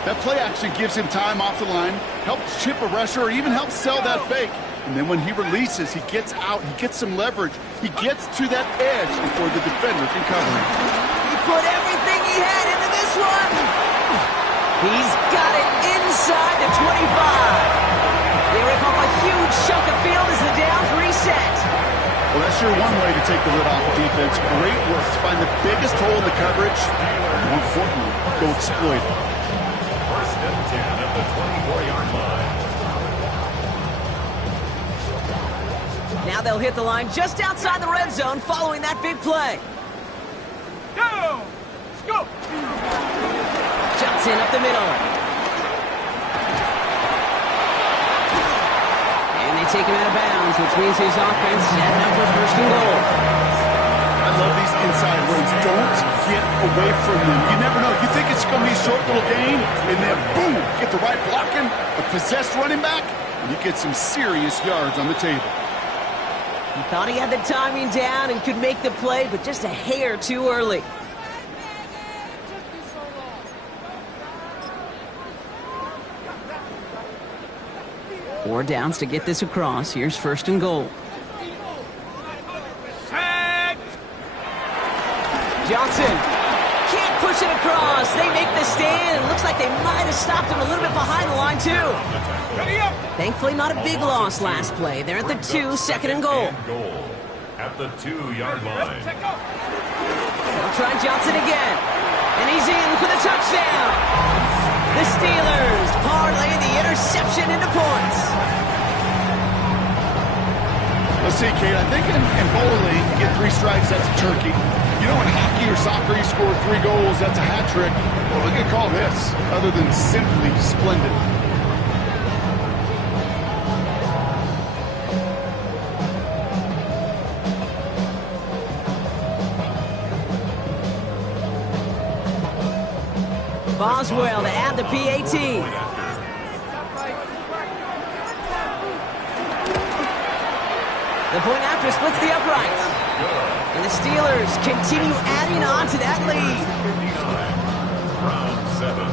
That play action gives him time off the line, helps chip a rusher, or even helps sell that fake. And then when he releases, he gets out, he gets some leverage. He gets to that edge before the defender can cover him. He put everything he had into this one. He's got it inside the 25. They rip off a huge chunk of field as the downs reset. Well, that's sure one way to take the lid off the defense. Great work to find the biggest hole in the coverage. More importantly, go exploit it. First and 10 at the 24-yard line. Now they'll hit the line just outside the red zone following that big play. Go! Go! Johnson up the middle. And they take him out of bounds, which means his offense setting up for first and goal. I love these inside runs. Don't get away from them. You never know. You think it's going to be a short little gain, and then boom, get the right blocking, a possessed running back, and you get some serious yards on the table. He thought he had the timing down and could make the play, but just a hair too early. Four downs to get this across. Here's first and goal. Johnson can't push it across. They make the stand. It looks like they might have stopped him a little bit behind the line, too. Thankfully, not a big loss last play. They're at the 2, second and goal. At the 2-yard line. They'll try Johnson again. And he's in for the touchdown. The Steelers parlay the interception into points. Let's see, Kate, I think in bowling, you get 3 strikes, that's a turkey. You know, in hockey or soccer, you score 3 goals, that's a hat trick. What are we going to call this, other than simply splendid? Boswell to add the PAT. The point after splits the uprights. And the Steelers continue adding on to that lead. 59, round 7.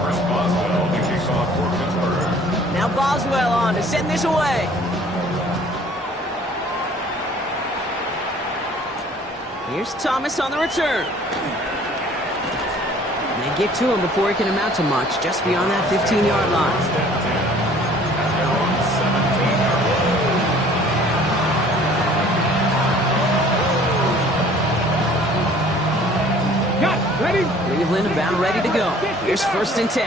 Chris Boswell, the kickoff for Pittsburgh. Now Boswell on to send this away. Here's Thomas on the return. They get to him before he can amount to much, just beyond that 15-yard line. Ready? Cleveland about ready to go. Here's first and 10.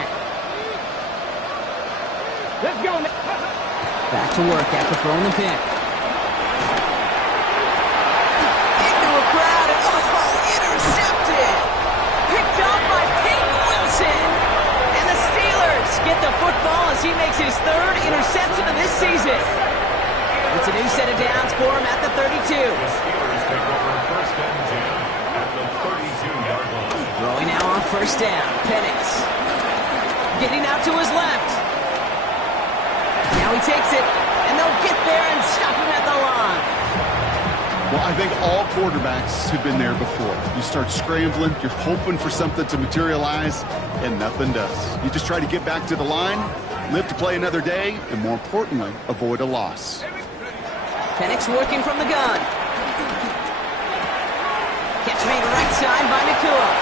Let's go. Back to work after throwing the pick. Into a crowd and intercepted. Picked up by Peyton Wilson. And the Steelers get the football as he makes his 3rd interception of this season. It's a new set of downs for him at the 32. The Steelers take over first and 10 at the 32-yard line. Throwing now on first down. Penix. Getting out to his left. Now he takes it, and they'll get there and stop him at the line. Well, I think all quarterbacks have been there before. You start scrambling, you're hoping for something to materialize, and nothing does. You just try to get back to the line, live to play another day, and more importantly, avoid a loss. Penix working from the gun. Catch made right inside by Nakua.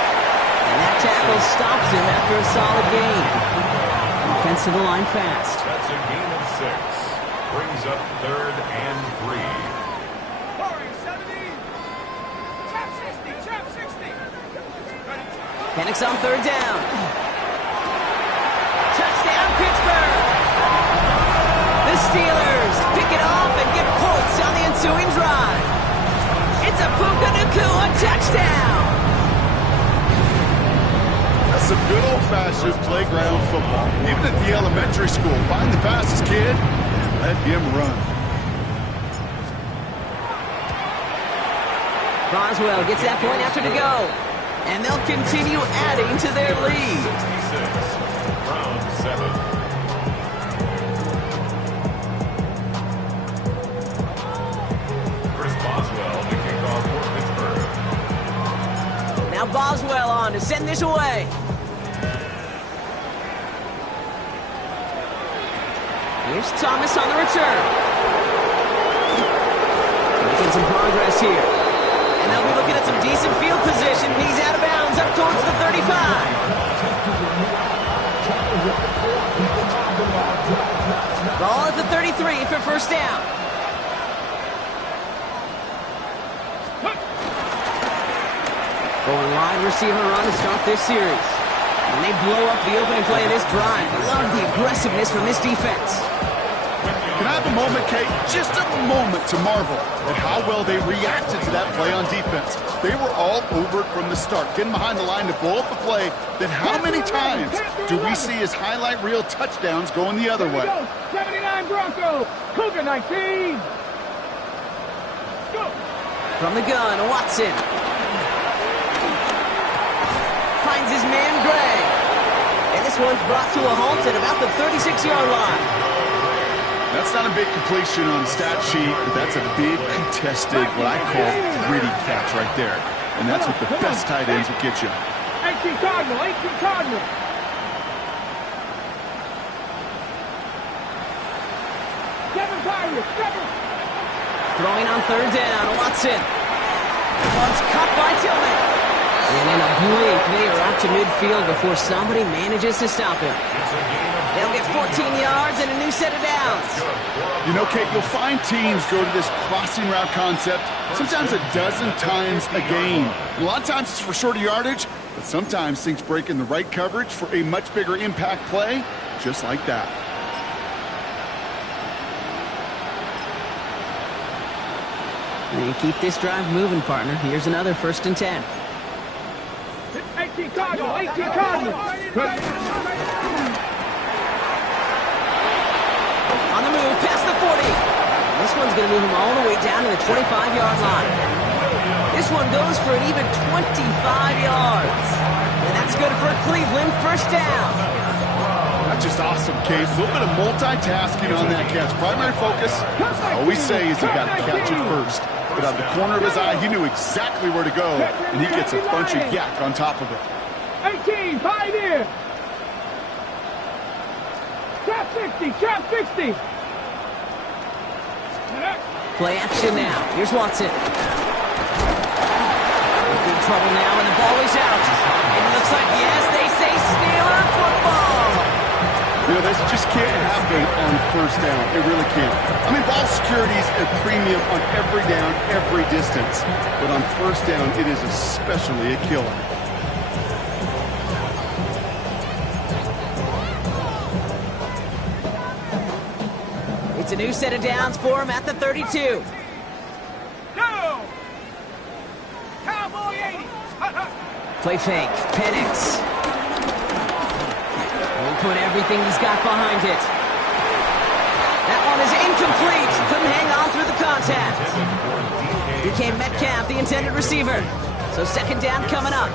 And that tackle stops him after a solid gain. Offense to the line fast. That's a gain of 6. Brings up 3rd and 3. Penix on 3rd down. Touchdown, Pittsburgh! The Steelers pick it off and get points on the ensuing drive. It's a Puka Nakua touchdown! That's some good old-fashioned playground football. Even at the elementary school, find the fastest kid, let him run. Boswell gets that point after to go. And they'll continue adding to their lead. 66. Browns 7. Chris Boswell to kick off for Pittsburgh. Now Boswell on to send this away. Here's Thomas on the return. Making some progress here. And they'll be looking at some decent field position. He's out of bounds up towards the 35. Ball at the 33 for first down. Going wide receiver run to start this series. And they blow up the opening play of this drive. Love the aggressiveness from this defense. Can I have a moment, Kate? Just a moment to marvel at how well they reacted to that play on defense. They were all over it from the start, getting behind the line to blow up the play. Then how many times do we see his highlight reel touchdowns going the other way? 79 Broncos, Cougar 19. Go. From the gun, Watson. Finds his man Gray. And this one's brought to a halt at about the 36-yard line. That's not a big completion on the stat sheet, but that's a big contested, what I call gritty catch right there. And that's what the best tight ends will get you. 18 Cardinal, 18 Cardinal. Seven Pirates, 7. Throwing on 3rd down, Watson. One's caught by Tillman. And in a blink, they are out to midfield before somebody manages to stop him. They'll get 14 yards and a new set of downs. You know, Kate, you'll find teams go to this crossing route concept sometimes a dozen times a game. A lot of times it's for shorter yardage, but sometimes things break in the right coverage for a much bigger impact play, just like that. And keep this drive moving, partner. Here's another 1st and 10. 18 Cardinal, 18 Cardinal. On the move, past the 40. This one's going to move him all the way down to the 25-yard line. This one goes for an even 25 yards. And that's good for Cleveland. First down. That's just awesome, Kate. A little bit of multitasking on that catch. Primary focus, I always say, is you got to catch it first. But out of the corner of his eye, he knew exactly where to go, and he gets a bunch of yak on top of it. 18, Pioneer. Trap 60, trap 60. Play action now. Here's Watson. In trouble now, and the ball is out. And it looks like, yes, they say Steeler football. You know, this just can't happen on first down. It really can't. I mean, ball security is a premium on every down, every distance. But on first down, it is especially a killer. It's a new set of downs for him at the 32. No! Cowboy 80. Play fake. Penix. He'll put everything he's got behind it. That one is incomplete. Couldn't hang on through the contact. DK Metcalf, the intended receiver. So 2nd down coming up.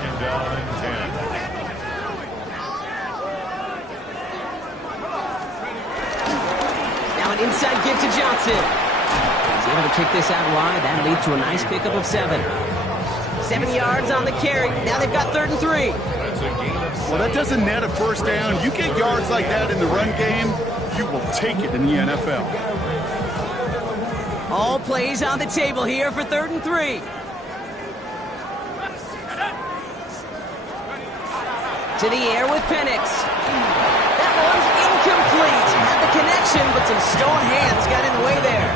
Now an inside give to Johnson. He's able to kick this out wide. That leads to a nice pickup of 7. 7 yards on the carry. Now they've got 3rd and 3. Well, that doesn't net a first down. You get yards like that in the run game, you will take it in the NFL. All plays on the table here for 3rd and 3. To the air with Penix. That one's incomplete. Had the connection, but some stone hands got in the way there.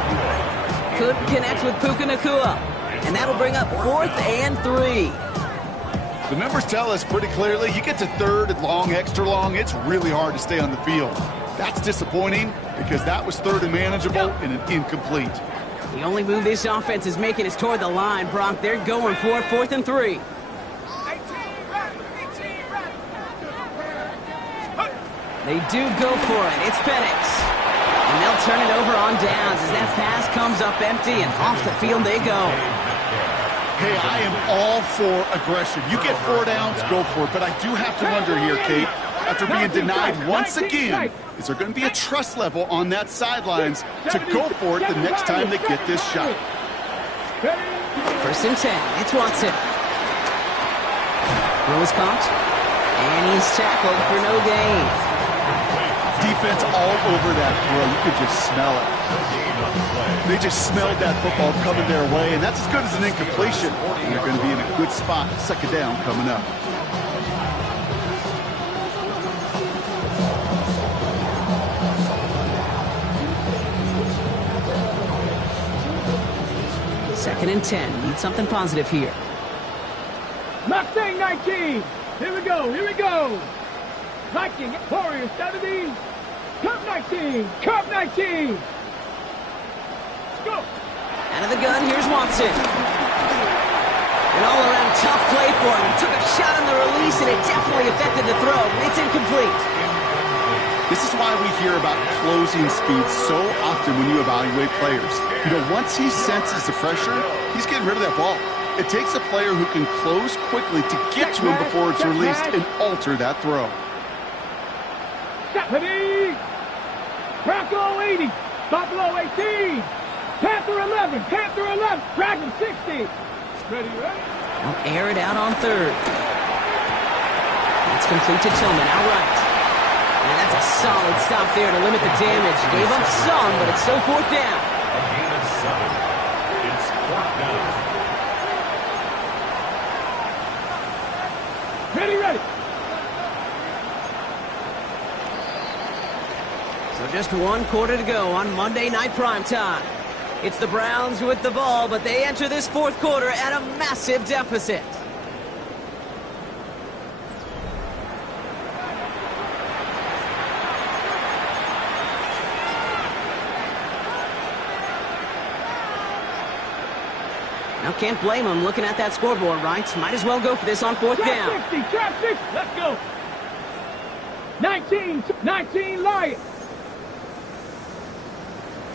Couldn't connect with Puka Nacua. And that'll bring up 4th and 3. The numbers tell us pretty clearly, you get to 3rd and long, extra long, it's really hard to stay on the field. That's disappointing because that was 3rd and manageable and an incomplete. The only move this offense is making is toward the line, Brock. They're going for 4th and 3. They do go for it. It's Penix. And they'll turn it over on downs as that pass comes up empty, and off the field they go. Hey, I am all for aggression. You get 4 downs, go for it. But I do have to wonder here, Kate, after being denied once again, is there going to be a trust level on that sidelines to go for it the next time they get this shot? 1st and 10. It's Watson. Rose caught. And he's tackled for no gain. Defense all over that throw. You could just smell it. They just smelled that football coming their way, and that's as good as an incompletion. And they're going to be in a good spot. 2nd down coming up. Second and 10. Need something positive here. Mustang 19. Here we go. Here we go. Viking, Warriors 70. Cup 19. Cup 19. Let's go. Out of the gun, here's Watson. An all-around tough play for him. He took a shot on the release, and it definitely affected the throw. It's incomplete. This is why we hear about closing speed so often when you evaluate players. You know, once he senses the pressure, he's getting rid of that ball. It takes a player who can close quickly to get to him before it's released and alter that throw. Stephanie! Bronco 80. Buffalo 18. Panther 11. Panther 11. Dragon 60. Ready? They'll air it out on 3rd. That's complete to Tillman, outright. And that's a solid stop there to limit the damage. Gave up some, but it's still 4th down. A gain of 7. It's 4th down. Ready. So just 1 quarter to go on Monday Night Primetime. It's the Browns with the ball, but they enter this 4th quarter at a massive deficit. Now can't blame them looking at that scoreboard, right? Might as well go for this on 4th down. 60, trap 60. Let's go. 19 Lions.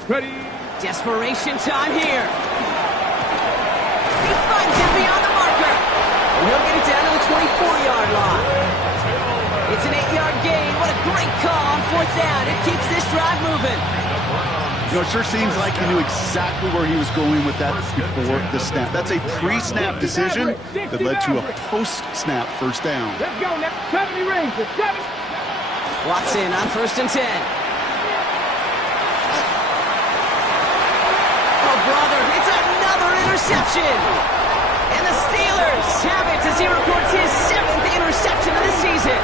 Ready. Desperation time here. He finds him beyond the marker. And he'll get it down to the 24-yard line. It's an 8-yard gain. What a great call on 4th down. It keeps this drive moving. You know, it sure seems like he knew exactly where he was going with that before the snap. That's a pre-snap decision that led to a post-snap 1st down. Let's go now. 70 rings. 7. Watson on 1st and 10. Oh, brother, it's another interception. And the Steelers have it as he reports his 7th interception of the season.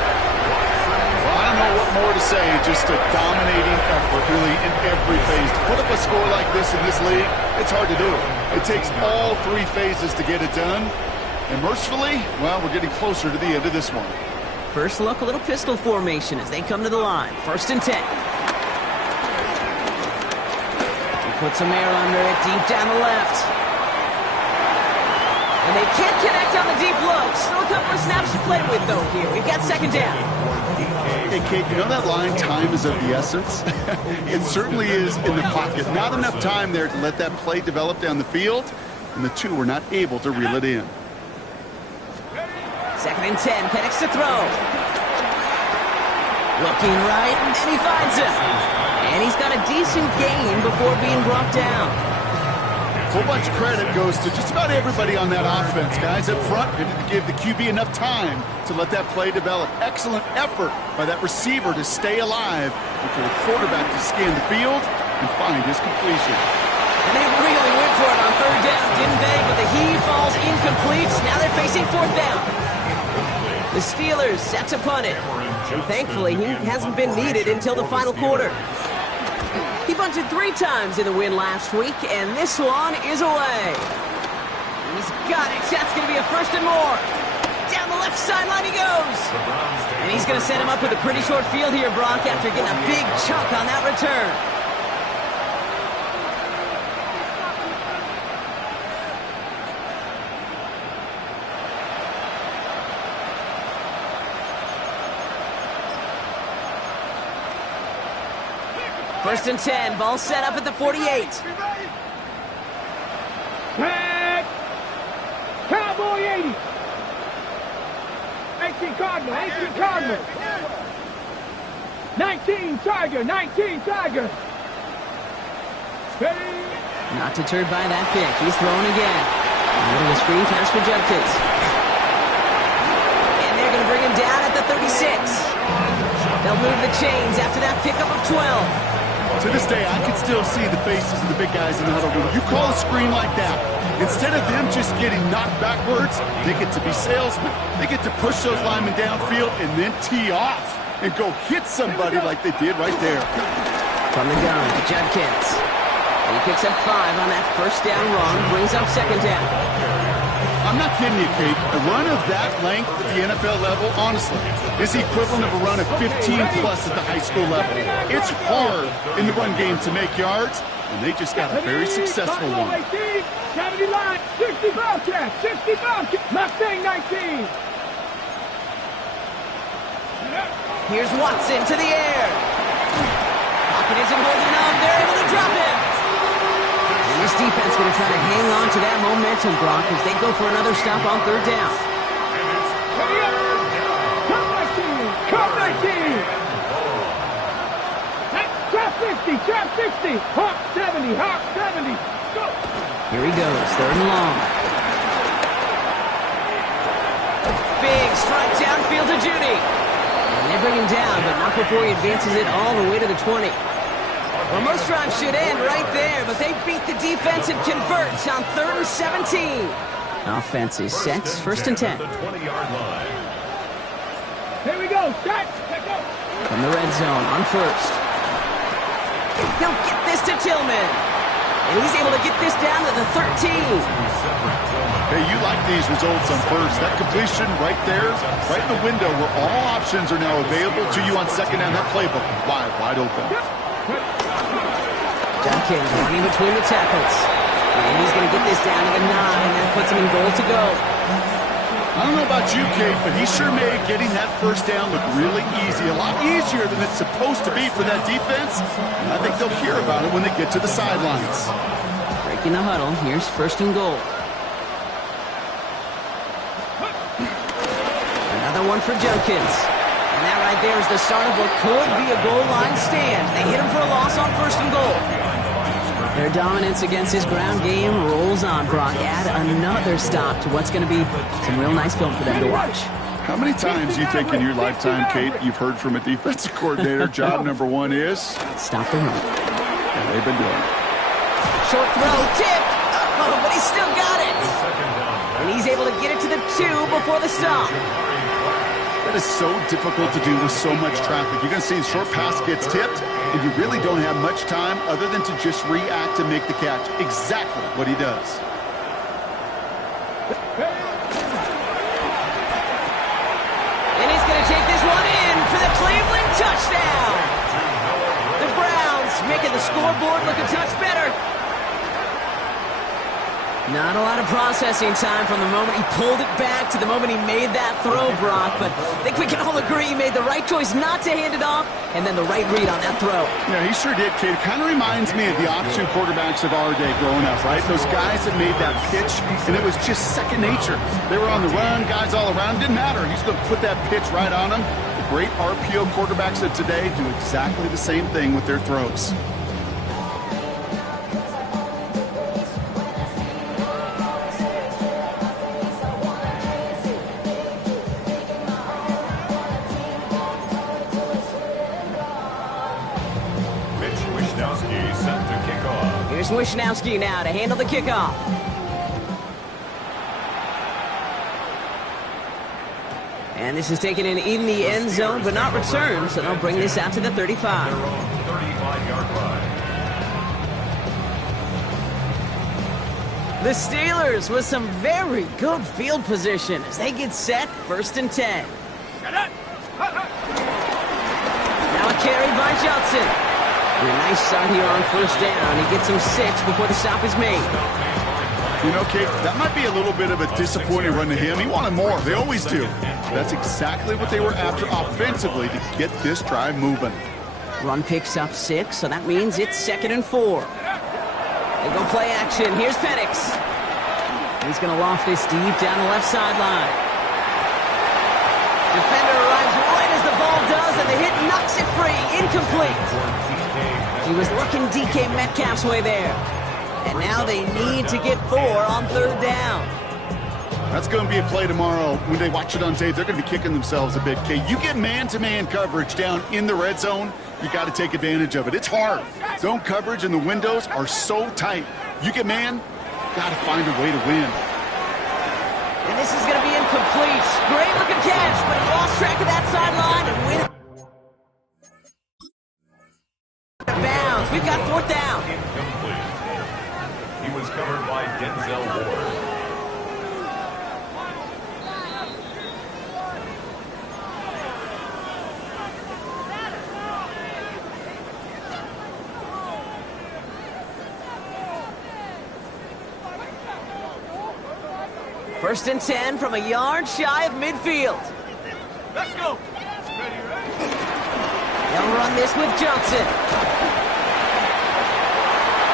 Well, I don't know what more to say. Just a dominating effort, really, in every phase. To put up a score like this in this league, it's hard to do. It takes all 3 phases to get it done. And mercifully, well, we're getting closer to the end of this one. First look, a little pistol formation as they come to the line. 1st and 10. He puts some air under it, deep down the left. And they can't connect on the deep look. Still a couple of snaps to play with, though, here. We've got 2nd down. Hey, Kate, you know that line, time is of the essence? It certainly is in the pocket. Not enough time there to let that play develop down the field, and the 2 were not able to reel it in. 2nd and 10, Penix to throw. Looking right, and he finds him. And he's got a decent gain before being brought down. A whole bunch of credit goes to just about everybody on that offense. Guys up front didn't give the QB enough time to let that play develop. Excellent effort by that receiver to stay alive and for the quarterback to scan the field and find his completion. And they really went for it on 3rd down, didn't they? But the heave falls incomplete. Now they're facing 4th down. The Steelers set to punt it. And thankfully, he hasn't been needed until the final quarter. He punted 3 times in the win last week, and this one is away. He's got it. That's going to be a first and more. Down the left sideline he goes. And he's going to set him up with a pretty short field here, Brock, after getting a big chunk on that return. First and 10, ball set up at the 48. Tag! Cowboy 80! 18 Cardinal, 18 Cardinal! 19 Tiger, 19 Tiger! Ready? Not deterred by that pick. He's throwing again. Middle of the screen pass for Judkins. And they're going to bring him down at the 36. They'll move the chains after that pickup of 12. To this day, I can still see the faces of the big guys in the huddle room. You call a screen like that, instead of them just getting knocked backwards, they get to be salesmen. They get to push those linemen downfield and then tee off and go hit somebody like they did right there. From the gun, Judkins. And he picks up 5 on that first down run, brings up second down. I'm not kidding you, Kate. A run of that length at the NFL level, honestly, is the equivalent of a run of 15-plus at the high school level. It's hard in the run game to make yards, and they just got a very successful one. 70 line, 60 Bobcat, 60 Bobcat, Mustang 19. Here's Watson to the air. Pocket isn't holding up. They're able to drop him. And this defense going to try to hang on to that momentum, Brock, as they go for another stop on third down. Cup 19! Trap 50, trap 60, Hawk 70, Hawk 70. Go! Here he goes, third and long. Big strike downfield to Judy. And they bring him down, but not before he advances it all the way to the 20. Well, most drives should end right there, but they beat the defense and converts on 3rd and 17. Offense is set, first and 10. The 20-yard line. Here we go, set, go! From the red zone on first. He'll get this to Tillman. And he's able to get this down to the 13. Hey, you like these results on first. That completion right there, right in the window where all options are now available to you on second down. That playbook wide open. Judkins running between the tackles. And he's going to get this down to the 9. That puts him in goal to go. I don't know about you, Kate, but he sure made getting that first down look really easy. A lot easier than it's supposed to be for that defense. And I think they'll hear about it when they get to the sidelines. Breaking the huddle. Here's first and goal. Another one for Judkins. And that right there is the start of what could be a goal line stand. They hit him for a loss on first and goal. Their dominance against his ground game rolls on, Brock. Add another stop to what's going to be some real nice film for them to watch. How many times do you think in your lifetime, Kate, you've heard from a defensive coordinator, job number 1 is? Stop the run. And they've been doing it. Short throw, tipped. Oh, but he's still got it. And he's able to get it to the 2 before the stop. That is so difficult to do with so much traffic. You're going to see the short pass gets tipped, and you really don't have much time other than to just react and make the catch. Exactly what he does. And he's going to take this one in for the Cleveland touchdown. The Browns making the scoreboard look a touch better. Not a lot of processing time from the moment he pulled it back to the moment he made that throw, Brock. But I think we can all agree he made the right choice not to hand it off, and then the right read on that throw. Yeah, he sure did, Kate. It kind of reminds me of the option quarterbacks of our day growing up, right? Those guys that made that pitch, and it was just second nature. They were on the run, guys all around. Didn't matter. He's going to put that pitch right on them. The great RPO quarterbacks of today do exactly the same thing with their throws. Here's Wishnowski now to handle the kickoff. And this is taken in the end zone, but not returned, so they'll bring this out to the 35. Their own 35-yard line. The Steelers with some very good field position as they get set, 1st and 10. Now a carry by Johnson. And a nice start here on 1st down. He gets him 6 before the stop is made. You know, Kate, that might be a little bit of a disappointing run to him. He wanted more. They always do. That's exactly what they were after offensively to get this drive moving. Run picks up 6, so that means it's 2nd and 4. They go play action. Here's Penix. He's going to loft this deep down the left sideline. Defender arrives right as the ball does, and the hit knocks it free. Incomplete. He was looking DK Metcalf's way there. And now they need to get 4 on 3rd down. That's going to be a play tomorrow. When they watch it on tape, they're going to be kicking themselves a bit. Kate, you get man-to-man coverage down in the red zone, you got to take advantage of it. It's hard. Zone coverage and the windows are so tight. You get man, got to find a way to win. And this is going to be incomplete. Great looking catch, but he lost track of that sideline and went out of bounds. We've got 4th down. Incomplete. He was covered by Denzel Ward. First and 10 from a yard shy of midfield. Let's go. They'll run this with Johnson.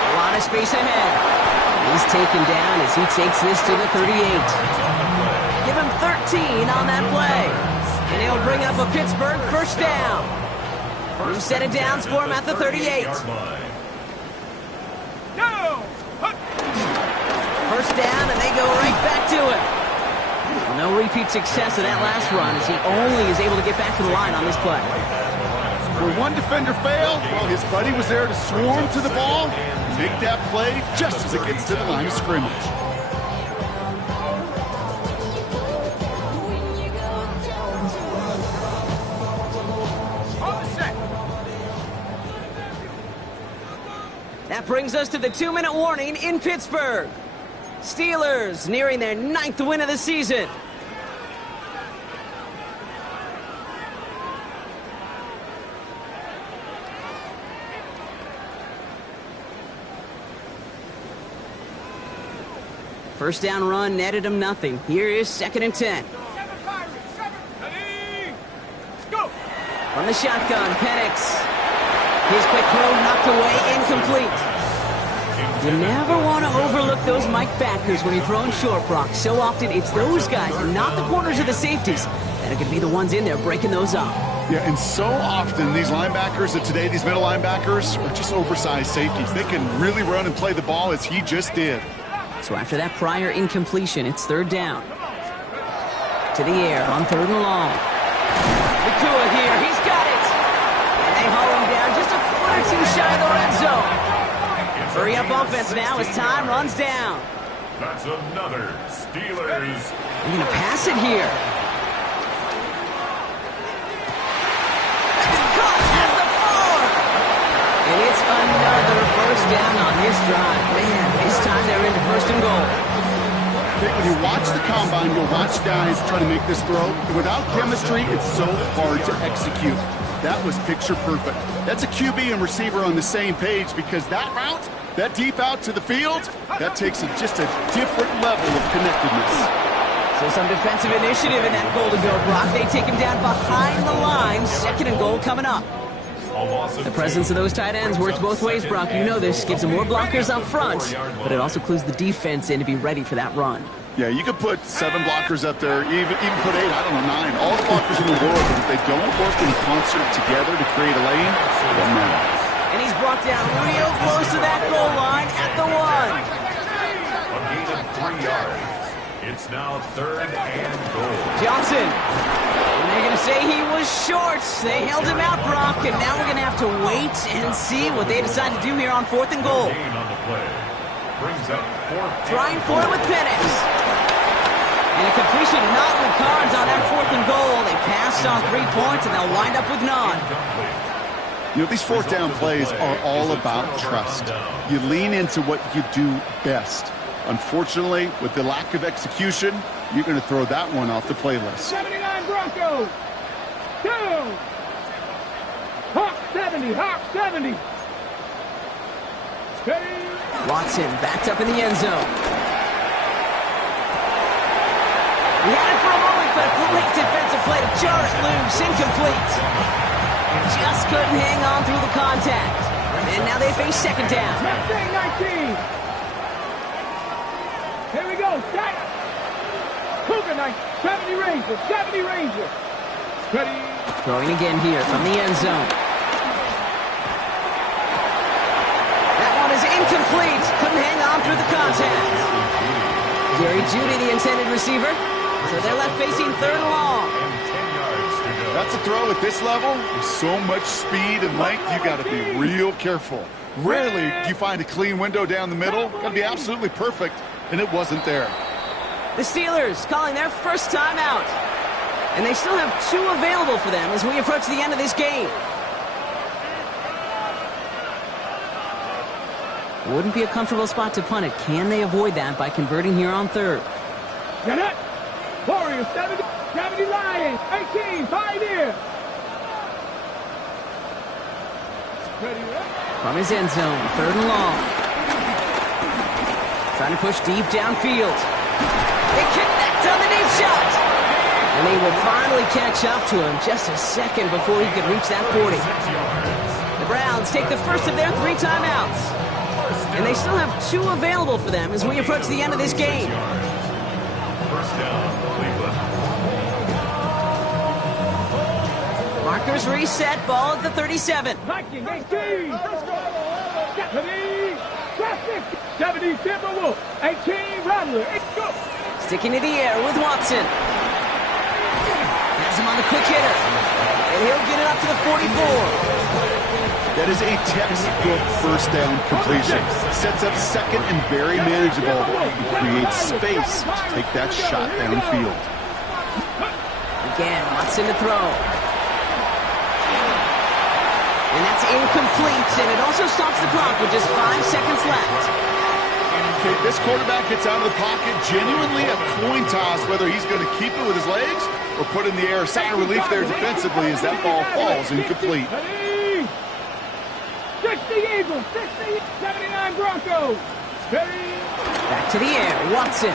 A lot of space ahead. He's taken down as he takes this to the 38. Give him 13 on that play. And he'll bring up a Pittsburgh 1st down. New set of downs for him at the 38. 1st down, and they go right back to it. Well, no repeat success of that last run as he only is able to get back to the line on this play. Where one defender failed, well, his buddy was there to swarm to the ball and make that play just as it gets to the line of scrimmage. That brings us to the 2-minute warning in Pittsburgh. Steelers nearing their 9th win of the season. First down run netted him nothing. Here is 2nd and 10. From the shotgun, Penix. His quick throw knocked away, incomplete. You never want to overlook those Mike backers when you're throwing short, Brock. So often it's those guys and not the corners or the safeties that are going to be the ones in there breaking those up. Yeah, and so often these linebackers of today, these middle linebackers, are just oversized safeties. They can really run and play the ball as he just did. So after that prior incompletion, it's 3rd down. To the air on 3rd and long. Nakua here, he's got it! And they haul him down just a foot or two shy of the red zone. Hurry up offense now as time runs down. That's another Steelers. They're going to pass it here. It's caught at the 4. And it's another 1st down on this drive. Man, this time they're into 1st and goal. When you watch the combine, you'll watch guys try to make this throw. Without chemistry, it's so hard to execute. That was picture perfect. That's a QB and receiver on the same page because that route, that deep out to the field, that takes just a different level of connectedness. So some defensive initiative in that goal to go, Brock. They take him down behind the line. 2nd and goal coming up. The presence of those tight ends works both ways, Brock. You know this. Gives them more blockers up front, but it also clues the defense in to be ready for that run. Yeah, you could put 7 blockers up there, even put 8, I don't know, 9. All the blockers in the world, but if they don't work in concert together to create a lane, it doesn't matter. And he's brought down real close to that goal line at the 1. A gain of 3 yards. It's now 3rd and goal. Johnson. And they're going to say he was short. They held him out, Brock, and now we're going to have to wait and see what they decide to do here on 4th and goal. Gain on the play. Brings up 4th. Trying for it with Penix. And a completion not in the cards on that 4th and goal missed on 3 points, and they'll wind up with none. You know, these fourth down plays are all about trust. You lean into what you do best. Unfortunately, with the lack of execution, you're going to throw that one off the playlist. 79 Broncos. 2. Hawk 70. Hawk 70. Steady. Watson backed up in the end zone. He had it for a moment, but a great defensive play to jar it loose. Incomplete. Just couldn't hang on through the contact. And now they face second down. Mustang 19. Here we go. Set. Cougar 9. 70 Rangers. 70 Rangers. Steady. Throwing again here from the end zone. That one is incomplete. Couldn't hang on through the contact. Jerry Jeudy, the intended receiver. So they're left facing third and long. That's a throw at this level. With so much speed and length, you got to be real careful. Rarely do you find a clean window down the middle. Got to be absolutely perfect, and it wasn't there. The Steelers calling their first time out. And they still have 2 available for them as we approach the end of this game. Wouldn't be a comfortable spot to punt it. Can they avoid that by converting here on third? Get it. Warriors 70. 70 Lions. 18. Pioneer. Ready up. From his end zone, third and long. Trying to push deep downfield. They connect on the deep shot. And they will finally catch up to him just a second before he could reach that 40. The Browns take the first of their 3 timeouts. And they still have 2 available for them as we approach the end of this game. First down, Cleveland. Markers reset, ball at the 37. Viking 18. 70. Traffic. 70 Timberwolf. 18 Rattler. Go. Sticking to the air with Watson. Has him on the quick hitter. And he'll get it up to the 44. That is a textbook first down completion. Sets up second and very manageable. He creates space to take that shot downfield. Again, Watson to throw. And that's incomplete, and it also stops the clock with just 5 seconds left. Okay, this quarterback gets out of the pocket, genuinely a coin toss whether he's going to keep it with his legs or put it in the air. Sigh of relief there defensively as that ball falls incomplete. 60 Eagles, 60, 79 Broncos. Back to the air, Watson.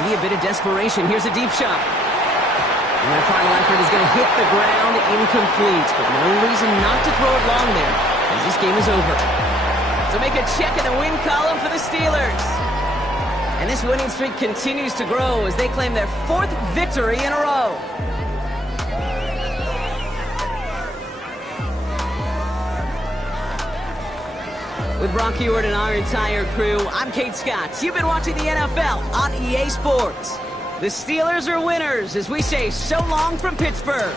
Maybe a bit of desperation. Here's a deep shot. And their final effort is going to hit the ground incomplete, but no reason not to throw it long there as this game is over. So make a check in the win column for the Steelers. And this winning streak continues to grow as they claim their 4th victory in a row. With Bronky Ord and our entire crew, I'm Kate Scott. You've been watching the NFL on EA Sports. The Steelers are winners as we say so long from Pittsburgh.